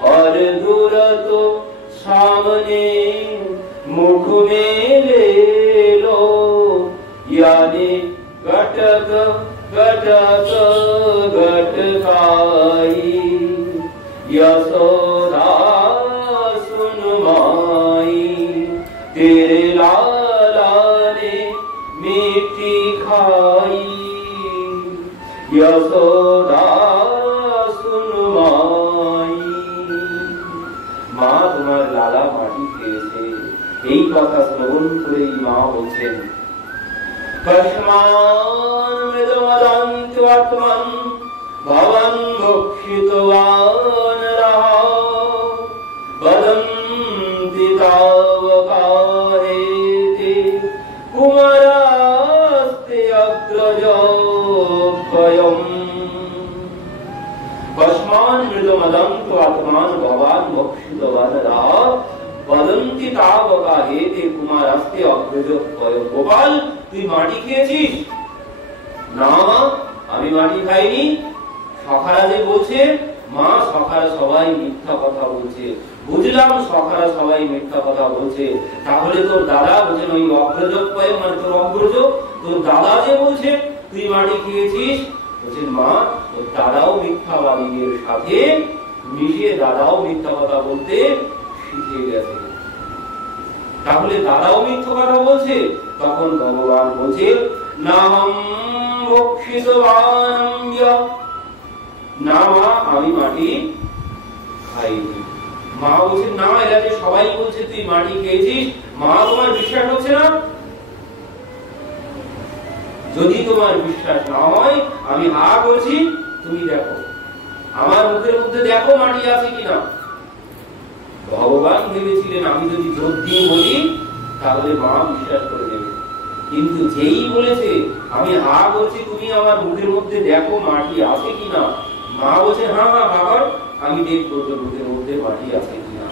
और दूरत सामने मुख में ले लो यानी घटक घटक घटकाई यशोदा सुन माई तेरे लाला ने मीठी खाई यशोदा सुन কথা শ্রবণ করেই মা বলছেন, কস্মান মৃদমদান্তি আত্মান ভবন ভক্ষিতবান রাহা বদন্তি তাবকাহেতি কুমারাস্তে অগ্রজোপয়ম। কস্মান মৃদমদান্তি আত্মান ভবন ভক্ষিতবান রাহা বদন্তি তাবকাহেতি কুমারাস্তে অগ্রজোপয়ম। গোপাল, তুই মাটি খেয়েছিস? না মা, আমি মাটি খাইনি। সখারা যে বলছে, মা সখারা সবাই মিথ্যা কথা বলছে। বুঝলাম সখারা সবাই মিথ্যা কথা বলছে, তাহলে তোর দাদা বলছেন ওই অগ্রজোপয় মানে তোর অগ্রজ, তোর দাদা যে বলছে তুই মাটি খেয়েছিস, বলছেন মা তোর দাদাও মিথ্যাবাদীদের সাথে মিশিয়ে দাদাও মিথ্যা কথা বলতে শিখে গেছে। তাহলে দাদাও মিথ্যা কথা বলছে। তখন ভগবান বলছে, নাহম ভক্ষিতবান, না মা আমি মাটি খাইনি। মা বলছে, না এরা যে সবাই বলছে তুই মাটি খেয়েছিস, মা তোমার বিশ্বাস হচ্ছে না? যদি তোমার বিশ্বাস না হয় আমি হা বলছি, তুমি দেখো আমার মুখের মধ্যে, দেখো মাটি আছে কিনা। ভগবান ভেবেছিলেন আমি যদি জোর দিয়ে বলি তাহলে মা বিশ্বাস করে দেবে, কিন্তু যেই বলেছে আমি হা বলছি, তুমি আমার মুখের মধ্যে দেখো মাটি আছে কিনা, মা বলছে হ্যাঁ হ্যাঁ বাবা আমি দেখবো তোর মুখের মধ্যে মাটি আছে কিনা।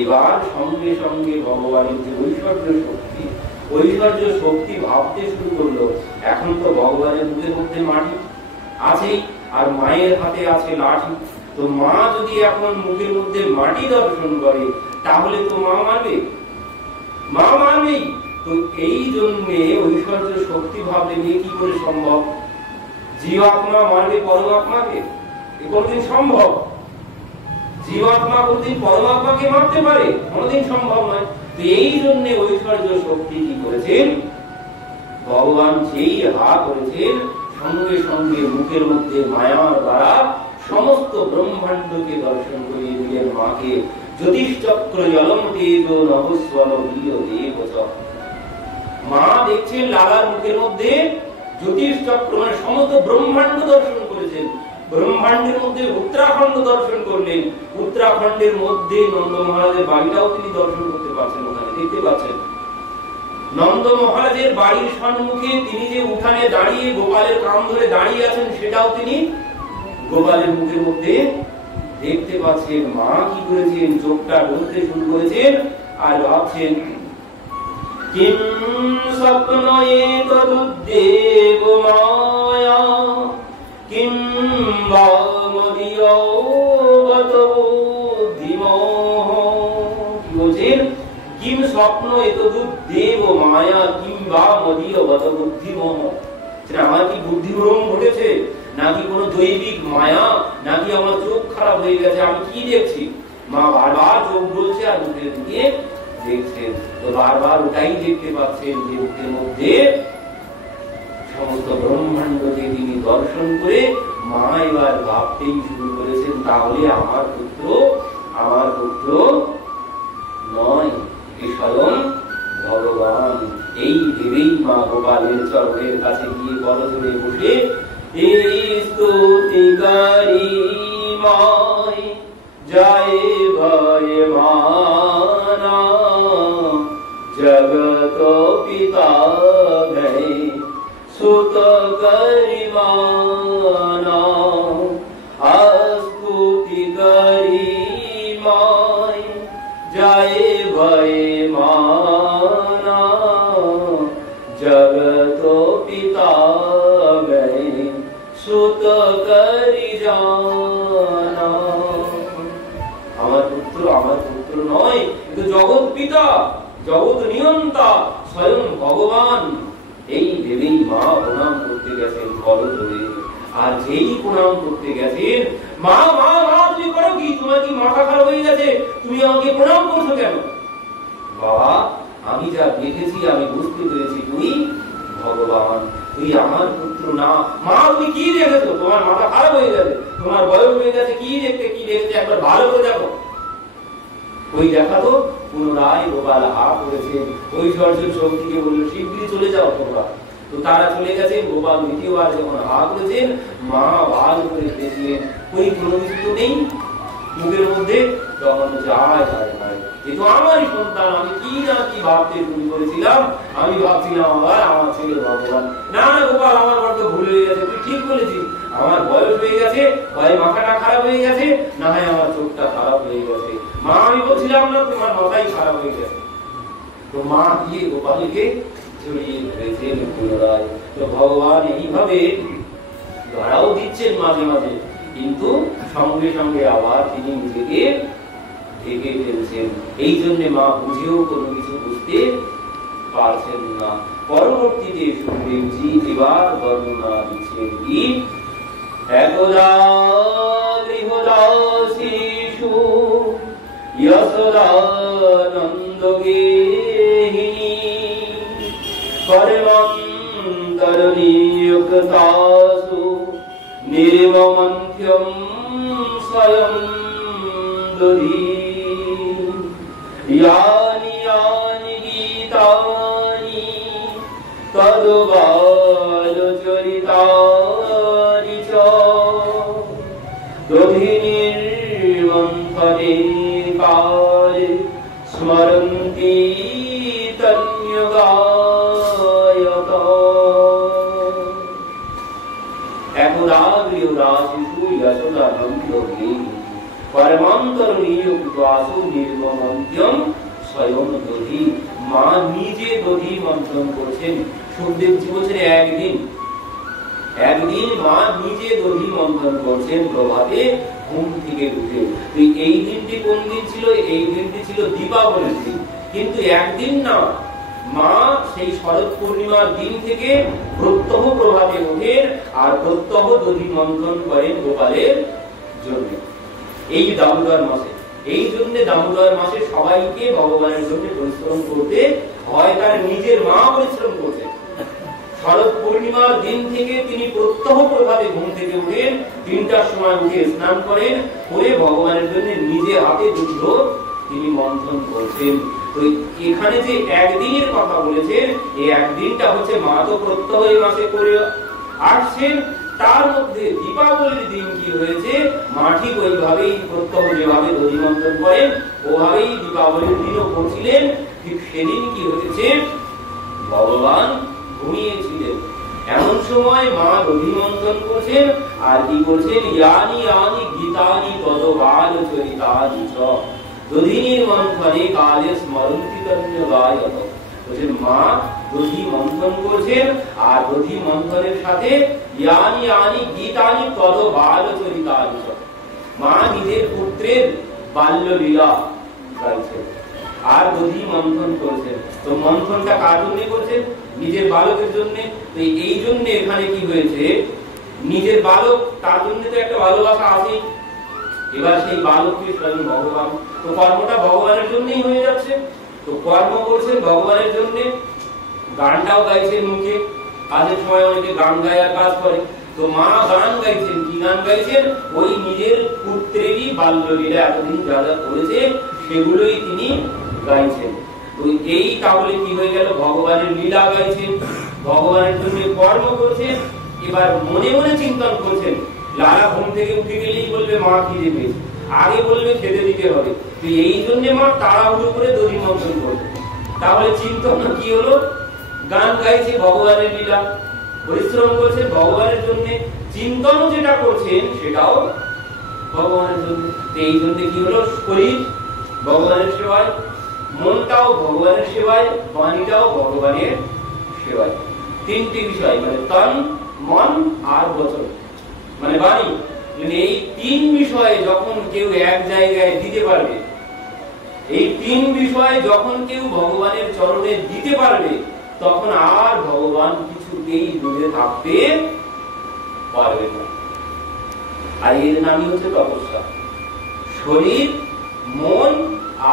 এবার সঙ্গে সঙ্গে ভগবানের যে ঐশ্বর্য শক্তি ভাবতে শুরু করলো, এখন তো ভগবানের মুখের মধ্যে মাটি আছেই, আর মায়ের হাতে আছে লাঠি। তো মা যদি এখন মুখের মধ্যে মাটি দর্শন করে তাহলে তো মা মানবে, মা মানবেই। তো এই জন্যে ঐশ্বর্য শক্তি ভাবলে নিয়ে কি করে সম্ভব? জীবাত্মা মানবে পরমাত্মাকে? এ কোনদিন সম্ভব? জীবাত্মা কোনদিন পরমাত্মাকে মানতে পারে? কোনদিন সম্ভব নয়। তো এই জন্য ঐশ্বর্য শক্তি কি করেছেন? ভগবান যেই হা করেছেন সঙ্গে সঙ্গে মুখের মধ্যে মায়ার দ্বারা সমস্ত ব্রহ্মাণ্ডকে দর্শন করিয়ে দিলেন মাকে। জ্যোতিষচক্র জলম তেজ নভস্বর বিয় দেবচ। মা দেখছেন লালার মুখের মধ্যে জ্যোতিষচক্র মানে সমস্ত ব্রহ্মাণ্ড দর্শন করেছেন। ব্রহ্মাণ্ডের মধ্যে উত্তরাখণ্ড দর্শন করলেন, উত্তরাখণ্ডের মধ্যে নন্দ মহারাজের বাড়িটাও তিনি দর্শন করতে পারছেন, ওখানে দেখতে পাচ্ছেন। নন্দ মহারাজের বাড়ির সম্মুখে তিনি যে উঠানে দাঁড়িয়ে গোপালের কান ধরে দাঁড়িয়ে আছেন সেটাও তিনি গোপালের মুখের মধ্যে দেখতে পাচ্ছেন। মা কি করেছেন? চোখটা ঢুকতে শুরু করেছেন আর ভাবছেন, কিম স্বপ্ন এতদুদ্দেব মায়া কিম বা মদিয়ো গত বুদ্ধিমোহ। কি বলছেন? কিম স্বপ্ন এতদুদ্দেব মায়া কিম বা মদিয়ো গত বুদ্ধিমোহ। আমার কি বুদ্ধিভ্রম ঘটেছে, নাকি কোনো জৈবিক মায়া, নাকি আমার চোখ খারাপ হয়ে গেছে, আমি কি দেখছি? মা বারবার চোখ বলছে আর মুখের দিকে দেখছেন। তো বারবার ওটাই দেখতে পাচ্ছেন যে মুখের মধ্যে সমস্ত ব্রহ্মাণ্ডকে তিনি দর্শন করে মা এবার ভাবতেই শুরু করেছেন, তাহলে আমার পুত্র নয়, এ স্বয়ং ভগবান। এই ভেবেই মা গোপালের চরণের কাছে গিয়ে বলধরে বসে স্তুতিকারী মায় জয় ভয় মানা জগত পিতা ভয় সুত করিমানা। স্তুতিকারী মায় জয় ভয় মানা জগত পিতা ভয় সুত করি জানা। আমার পুত্র নয়, কিন্তু জগৎ পিতা, জগৎ নিয়ন্তা, স্বয়ং ভগবান। এই ভেবেই মা প্রণাম করতে গেছেন বলধরে। আর যেই প্রণাম করতে গেছেন, মা মা মা তুমি করো কি? তোমার কি মাথা খারাপ হয়ে গেছে? তুমি আমাকে প্রণাম করছো কেন? বাবা আমি যা দেখেছি আমি বুঝতে পেরেছি তুই ভগবান, তুই আমার পুত্র না। মা তুমি কি দেখেছো? তোমার মাথা খারাপ হয়ে গেছে, তোমার বয়স হয়ে গেছে, কি দেখেছে একবার ভালো করে দেখো। ওই দেখা তো পুনরায় গোপাল হা করেছেন। ওই সর্জন শক্তিকে বলল শিগগিরই চলে যাও তোমরা। তো তারা চলে গেছে। গোপাল দ্বিতীয়বার যখন হা করেছেন, মা বাল করে দেখলেন ওই কোনো কিছু তো নেই মুখের মধ্যে। তখন যায় যায় যায় এ তো আমারই সন্তান, আমি কি না কি ভাবতে শুরু করেছিলাম। আমি ভাবছিলাম আবার আমার ছেলে ভগবান। না না গোপাল, আমার বড্ড ভুল হয়ে গেছে, তুই ঠিক বলেছিস। আমার বয়স হয়ে গেছে, হয় মাথাটা খারাপ হয়ে গেছে, না হয় আমার চোখটা খারাপ হয়ে গেছে। মা আমি বলছিলাম না তোমার মাথাই খারাপ হয়ে গেছে। তো মা গিয়ে গোপালকে জড়িয়ে ধরেছেন পুনরায়। তো ভগবান এইভাবে ধরাও দিচ্ছেন মাঝে মাঝে, কিন্তু সঙ্গে সঙ্গে আবার তিনি নিজেকে ঢেকে ফেলছেন। এই জন্য মা বুঝেও কোনো কিছু বুঝতে পারছেন না। পরবর্তীতে সুখদেবজি এবার বর্ণনা দিচ্ছেন কি, একদা গৃহদাসীষু যশোদানন্দগেহিনী পরমন্তরনিযুক্তাসু নির্মমন্থ্যম স্বয়ং দধি यानि यानि गीतानि तद्बालचरितानि च दधिनिर्मन्थने काले स्मरन्ति तन्यगायत। একদা গৃহদাসীষু যশোদানন্দগেহিনী পরমান্তরনিযুক্তাসু নির্মমন্থ্যম স্বয়ং দধি। মা নিজে দধি মন্থন করছেন। সুখদেবজি বলছেন একদিন মা নিজে দধি মন্থন করছেন প্রভাতে ঘুম থেকে উঠে। এই দিনটি কোন দিন ছিল? এই দিনটি ছিল দীপাবলির দিন। কিন্তু একদিন না, মা সেই শরৎ পূর্ণিমার দিন থেকে প্রত্যহ প্রভাতে ওঠেন আর প্রত্যহ দধি মন্থন করেন গোপালের জন্য এই দামোদর মাসে। এই জন্য দামোদর মাসে সবাইকে ভগবানের জন্য পরিশ্রম করতে হয়। তার নিজের মা পরিশ্রম করছেন। শরৎ পূর্ণিমার দিন থেকে তিনি প্রত্যহ প্রভাতে ঘুম থেকে উঠেন, 3টার সময় উঠে স্নান করেন, করে ভগবানের জন্য নিজে হাতে দুধ তিনি মন্থন করছেন। তো এখানে যে একদিনের কথা বলেছেন, এই একদিনটা হচ্ছে মা তো প্রত্যহ এই মাসে করে আসছেন। তার মধ্যে দীপাবলির দিন কি হয়েছে, মা ঠিক ওইভাবেই প্রত্যহ যেভাবে দধি মন্থন করেন ওভাবেই দীপাবলির দিনও করছিলেন। ঠিক সেদিন কি হয়েছে, ভগবান ঘুমিয়েছিলেন। এমন সময় মা দধি মন্থন করছেন আর কি করছেন, ইয়ানি ইয়ানি গীতানি তদ্বালচরিতানি চ দধিনির মন্থনে কালে স্মরন্তি তন্যগায়ত। মা দধি মন্থন করছেন আর দধি মন্থনের সাথে ইয়ানি ইয়ানি গীতানি তদ্বালচরিতানি চ মা নিজের পুত্রের বাল্য লীলা গাইছেন আর দধি মন্থন করছেন। তো মন্থনটা কার জন্য করছেন? নিজের বালকের জন্য। তো এই জন্য এখানে কি হয়েছে, নিজের বালক, তার জন্য তো একটা ভালোবাসা আছে। এবার সেই বালককে স্বয়ং ভগবান, তো কর্মটা ভগবানের জন্যই হয়ে যাচ্ছে। তো কর্ম করছেন ভগবানের জন্য, গানটাও গাইছেন মুখে। কাজের সময় অনেকে গান গায় আর কাজ করে। তো মা গান গাইছেন, কি গান গাইছেন? ওই নিজের পুত্রেরই বাল্য লীলা এতদিন যা যা করেছে সেগুলোই তিনি গাইছেন। তো এই তাহলে কি হয়ে গেল, ভগবানের লীলা গাইছেন, ভগবানের জন্য কর্ম করছেন। এবার মনে মনে চিন্তন করছেন। লালা ঘুম থেকে উঠে গেলেই বলবে মা খিদে পেয়েছে, আগে বলবে খেতে দিতে হবে। তো এই জন্য মা তাড়াহুড়ো করে দধি মন্থন করবে। তাহলে চিন্তন কি হলো, গান গাইছে ভগবানের লীলা, পরিশ্রম করছেন ভগবানের জন্য, চিন্তন যেটা করছেন সেটাও ভগবানের জন্য। এই জন্য কি হলো, শরীর ভগবানের সেবায়, মনটাও ভগবানের সেবায়, বাণীটাও ভগবানের সেবায়। 3টি বিষয়, মানে তন, মন আর বচন, মানে বাণী। এই 3 বিষয়ে যখন কেউ এক জায়গায় দিতে পারবে, এই 3 বিষয় যখন কেউ ভগবানের চরণে দিতে পারবে, তখন আর ভগবান কিছুতেই দূরে থাকতে পারবে না। আর এর নামই হচ্ছে তপস্যা। শরীর, মন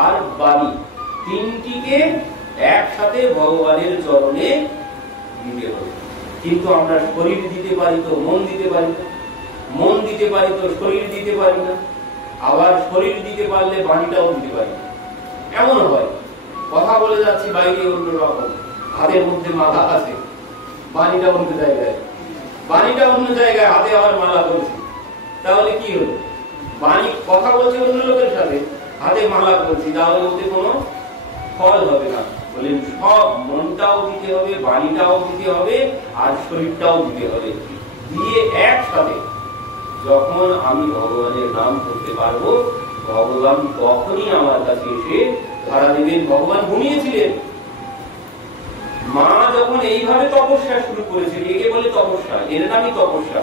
আর বাণী, 3টিকে একসাথে ভগবানের চরণে দিতে হবে। কিন্তু আমরা শরীর দিতে পারি তো মন দিতে পারি না, মন দিতে পারি তো শরীর দিতে পারি না, আবার শরীর দিতে পারলে বাণীটাও দিতে পারি না। এমন হয় কথা বলে যাচ্ছি বাইরে অন্যরকম, হাতের মধ্যে মালা আছে, বাণীটা অন্য জায়গায়, বাণীটা অন্য জায়গায়, হাতে আবার মালা করেছি। তাহলে কি হলো? বাণী কথা বলছে অন্য লোকের সাথে, হাতে মালা করছি, তাহলে ওতে কোনো ফল হবে না। বলেন সব মনটাও দিতে হবে, বাণীটাও দিতে হবে, আর শরীরটাও দিতে হবে, দিয়ে একসাথে যখন আমি ভগবানের নাম করতে পারবো, ভগবান তখনই আমার কাছে এসে ধরা দেবেন। ভগবান ঘুমিয়েছিলেন, মা যখন এইভাবে তপস্যা শুরু করেছে, একে বলে তপস্যা, এর নামই তপস্যা।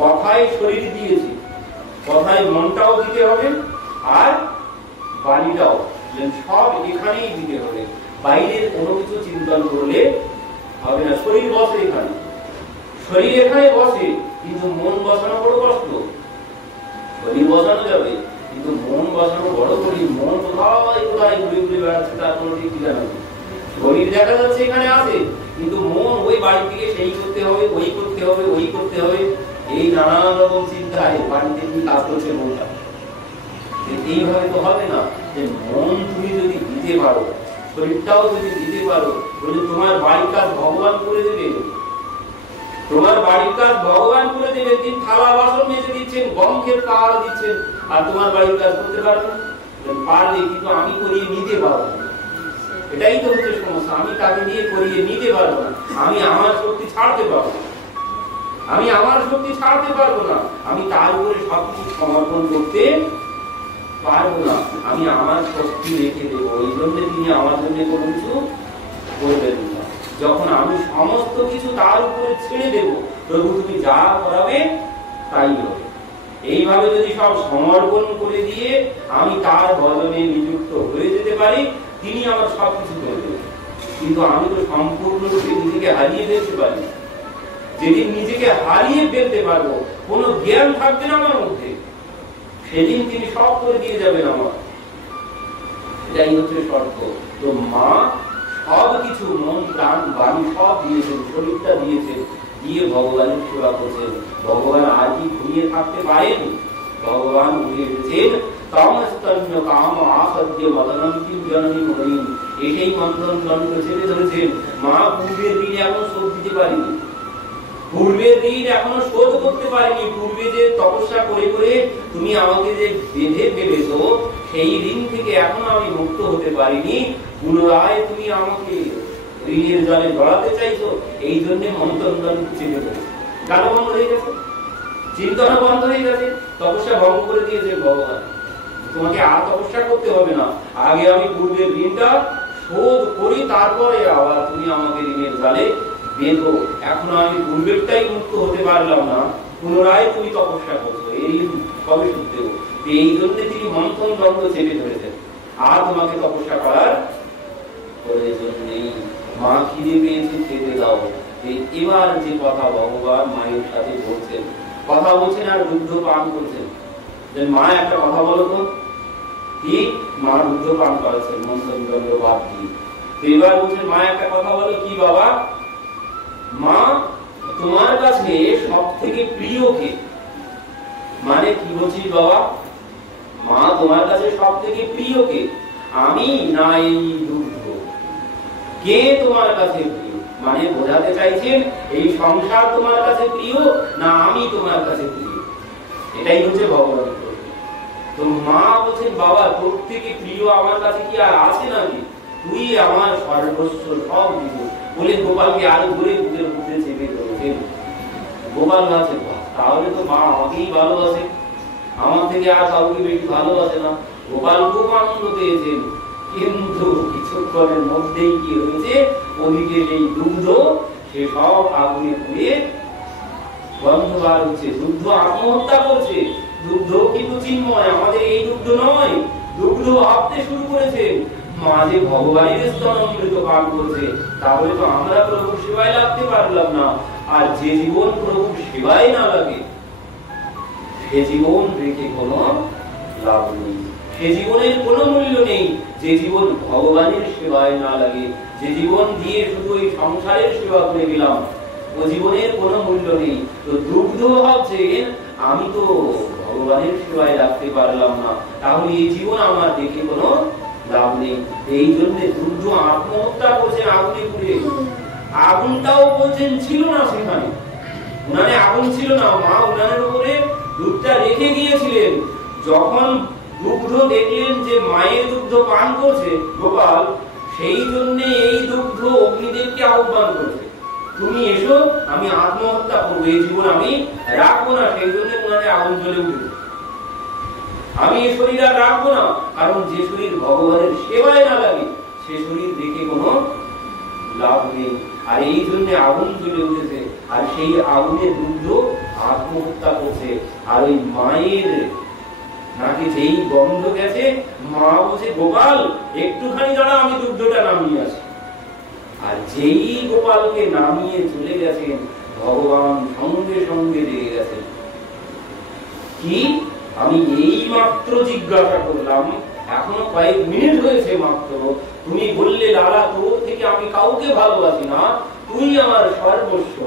কথায় শরীর দিয়েছে, কথায় মনটাও দিতে হবে, আর বাণীটাও সব এখানেই দিতে হবে। বাইরের কোনো কিছু চিন্তন করলে হবে না। শরীর বসে এখানে, শরীর এখানে বসে, কিন্তু মন বসানো বড় কষ্ট। শরীর বসানো যাবে, কিন্তু মন বসানো বড় কঠিন। মন কোথায় কোথায় ঘুরে ঘুরে বেড়াচ্ছে, তার কোনো ঠিক ঠিকানা নেই। শরীর দেখা যাচ্ছে এখানে আছে, কিন্তু মন ওই বাড়ি থেকে সেই করতে হবে, ওই করতে হবে, ওই করতে হবে, এই নানান রকম চিন্তায় বাড়িতে কি কাজ করছে মনটা। এইভাবে তো হবে না। যে মন তুমি যদি দিতে পারো, শরীরটাও যদি দিতে পারো, বলে তোমার বাড়ির কাজ ভগবান করে দেবে। তোমার বাড়ির কাজ ভগবান করে দেবে। তিনি থালা বাসন মেজে দিচ্ছেন, গম ক্ষেত পাহাড় দিচ্ছেন, আর তোমার বাড়ির কাজ করতে পারবে? পারবে, কিন্তু আমি করিয়ে নিতে পারবো না। এটাই তো হচ্ছে সমস্যা। আমি তাকে দিয়ে করিয়ে নিতে পারবো না। আমি আমার শক্তি ছাড়তে পারবো না, আমি আমার শক্তি ছাড়তে পারবো না। আমি তার উপরে সবকিছু সমর্পণ করতে পারবো না। আমি আমার শক্তি রেখে দেবো। এই জন্য তিনি আমার জন্য কোনো কিছু করবেন না। যখন আমি সমস্ত কিছু তার উপরে ছেড়ে দেব, প্রভু তুমি যা করাবে তাই হবে। এইভাবে যদি সব সমর্পণ করে দিয়ে আমি তার ভজনে নিযুক্ত হয়ে যেতে পারি, তিনি আমার সবকিছু করে দেবেন। কিন্তু আমি তো সম্পূর্ণরূপে নিজেকে হারিয়ে ফেলতে পারি। যেদিন নিজেকে হারিয়ে ফেলতে পারবো, কোনো জ্ঞান থাকবে না আমার মধ্যে, সেদিন তিনি সব করে দিয়ে যাবেন আমার। এটাই হচ্ছে শর্ত। তো মা সব কিছু, মন প্রাণ বাণী সব দিয়েছেন, শরীরটা দিয়েছেন, দিয়ে ভগবানের সেবা করছেন। ভগবান আজই ঘুমিয়ে থাকতে পারেন, ভগবান উঠে এসেছেন। তামস্তন্য কাম আসাধ্য মদনম কিম জননী মহিম, এটাই মন্থন যন্ত্র ছেড়ে ধরেছেন। মা পূর্বের দিন এখনো শোধ দিতে পারেনি, পূর্বের দিন এখনো শোধ করতে পারেনি। পূর্বে যে তপস্যা করে করে তুমি আমাকে যে বেঁধে ফেলেছো, সেই ঋণ থেকে এখনো আমি মুক্ত হতে পারিনি। পুনরায় তুমি আমাকে ঋণের জলে জড়াতে চাইছো, এই জন্য মন্থন যন্ত্র ছেড়ে ধরেছে। গান বন্ধ হয়ে গেছে, চিন্তনা বন্ধ হয়ে গেছে, তপস্যা ভঙ্গ করে দিয়েছে ভগবান। তোমাকে আর তপস্যা করতে হবে না, আগে আমি পূর্বের ঋণটা শোধ করি, তারপরে আবার তুমি আমাকে ঋণের জালে বেঁধো। এখনো আমি পূর্বেরটাই মুক্ত হতে পারলাম না, পুনরায় তুমি তপস্যা করছো, এই কবে শোধ দেবো? এই জন্য তিনি মন্থন যন্ত্র চেপে ধরেছেন, আর তোমাকে তপস্যা করার প্রয়োজন নেই। মা খিদে পেয়েছে, খেতে দাও। এবার যে কথা ভগবান মায়ের সাথে বলছেন, কথা বলছেন আর দুগ্ধ পান করছেন। মা একটা কথা বলো তো, কি? মা দুগ্ধ পান করেছেন মন্থন যন্ত্র বাদ দিয়ে। এবার বলছেন মা একটা কথা বলো, কি বাবা? মা তোমার কাছে সব থেকে প্রিয় কে? মানে কি বলছিস বাবা? মা তোমার কাছে সব থেকে প্রিয় কে? আমি না এই দুগ্ধ? কে তোমার কাছে প্রিয়? মানে বোঝাতে চাইছেন এই সংসার তোমার কাছে প্রিয় না আমি তোমার কাছে প্রিয়? এটাই হচ্ছে ভগবানের প্রশ্ন। তো মা বলছেন বাবা তোর থেকে প্রিয় আমার কাছে কি আর আছে নাকি? তুই আমার সর্বস্ব, সব কিছু। বলে গোপালকে আরো ঘুরে বুকের মধ্যে চেপে ধরেছেন। গোপাল ভাবছে তাহলে তো মা আমাকেই ভালোবাসে, আমার থেকে আর কাউকে বেশি ভালোবাসে না। গোপাল খুব আনন্দ পেয়েছেন, কিন্তু কিছুক্ষণের মধ্যেই কি হয়েছে, ওদিকে এই দুগ্ধ সে সব আগুনে পুড়ে গন্ধ বার হচ্ছে। দুগ্ধ আত্মহত্যা করছে। দুগ্ধ কিন্তু চিন্ময়, আমাদের এই দুগ্ধ নয়। দুগ্ধ ভাবতে শুরু করেছে মা যে ভগবানের স্তনামৃত পান করছে, তাহলে তো আমরা প্রভুর সেবায় লাগতে পারলাম না। আর যে জীবন প্রভুর সেবায় না লাগে, সে জীবন রেখে কোনো লাভ নেই, সে জীবনের কোনো মূল্য নেই। যে জীবন ভগবানের সেবায় না লাগে, যে জীবন দিয়ে শুধু এই সংসারের সেবা করে গেলাম, ও জীবনের কোনো মূল্য নেই। তো দুগ্ধ ভাবছেন আমি তো ভগবানের সেবায় রাখতে পারলাম না, তাহলে এই জীবন আমার দেখে কোনো লাভ নেই। এই জন্য দুর্য আত্মহত্যা করছেন আগুনে পুড়ে। আগুনটাও বলছেন ছিল না সেখানে, উনানে আগুন ছিল না, মা উনানের উপরে দুধটা রেখে গিয়েছিলেন। যখন দুগ্ধ দেখলেন যে মায়ের দুগ্ধ পান করছে গোপাল, সেই জন্য এই দুগ্ধ অগ্নিদেবকে আহ্বান করছে, তুমি এসো, আমি আত্মহত্যা করবো, এই জীবন আমি রাখবো না। সেই জন্য উনানে আগুন জ্বলে উঠেছে, আমি এই শরীর আর রাখবো না। কারণ যে শরীর ভগবানের সেবায় না লাগে সে শরীর রেখে কোনো লাভ নেই। আর এই জন্য আগুন জ্বলে উঠেছে, আর সেই আগুনের দুগ্ধ আত্মহত্যা করছে। আর ওই মায়ের নাকি যেই গন্ধ গেছে, মা বলছে গোপাল একটুখানি দাঁড়া, আমি দুগ্ধটা নামিয়ে আসি। আর যেই গোপালকে নামিয়ে চলে গেছেন, ভগবান সঙ্গে সঙ্গে রেগে গেছেন। কি, আমি এই মাত্র জিজ্ঞাসা করলাম, এখনো কয়েক মিনিট হয়েছে মাত্র, তুমি বললে লালা তোর থেকে আমি কাউকে ভালোবাসি না, তুই আমার সর্বস্ব,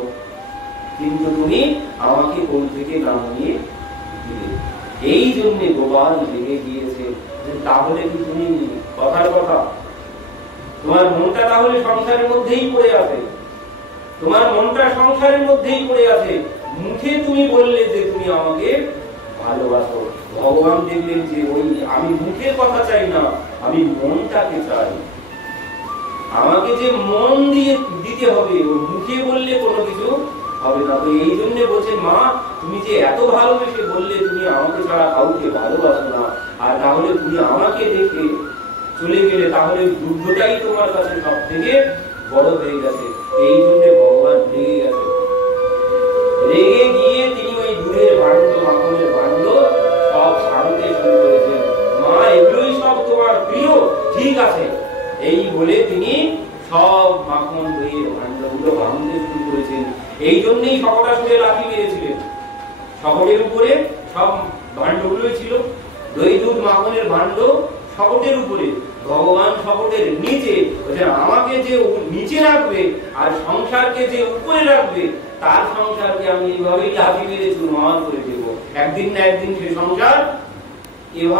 কিন্তু তুমি আমাকে কোন থেকে নামিয়ে দিলে। এই জন্য গোপাল রেগে গিয়েছে। তাহলে কি তুমি কথার কথা, তোমার মনটা তাহলে সংসারের মধ্যেই পড়ে আছে, তোমার মনটা সংসারের মধ্যেই পড়ে আছে। মুখে তুমি বললে যে তুমি আমাকে ভালোবাসো, ভগবান দেখলেন যে ওই আমি মুখের কথা চাই না, আমি মনটাকে চাই, আমাকে যে মন দিয়ে দিতে হবে, মুখে বললে কোনো কিছু হবে না। তো এই জন্য বলছে মা তুমি যে এত ভালোবেসে বললে তুমি আমাকে ছাড়া কাউকে ভালোবাসো না, আর তাহলে তুমি আমাকে দেখে চলে গেলে, তাহলে দুর্গটাই তোমার কাছে সব থেকে বড় হয়ে গেছে। এই জন্য ভগবান রেগে গেছে। রেগে গিয়ে তিনি ওই দুধের ভাণ্ড, মাখনের ভাণ্ড সব ছাড়তে শুরু করেছেন। মা এগুলোই সব তোমার প্রিয়, ঠিক আছে, এই বলে তিনি সব মাখন দইয়ের ভাণ্ডগুলো ভাঙতে শুরু করেছেন। এই জন্যই সকটাসুরে লাঠি মেরেছিলেন, সকটের উপরে সব ভাণ্ডগুলোই ছিল, দই দুধ মাখনের ভাণ্ড সকটের উপরে, ভগবান সকটের নিচে। আমাকে যে নিচে রাখবে আর সংসারকে যে উপরে রাখবে, তার সংসারকে আমি এইভাবেই লাঠি মেরে চুরমার করে দেবো। একদিন না একদিন সে সংসার এভাবে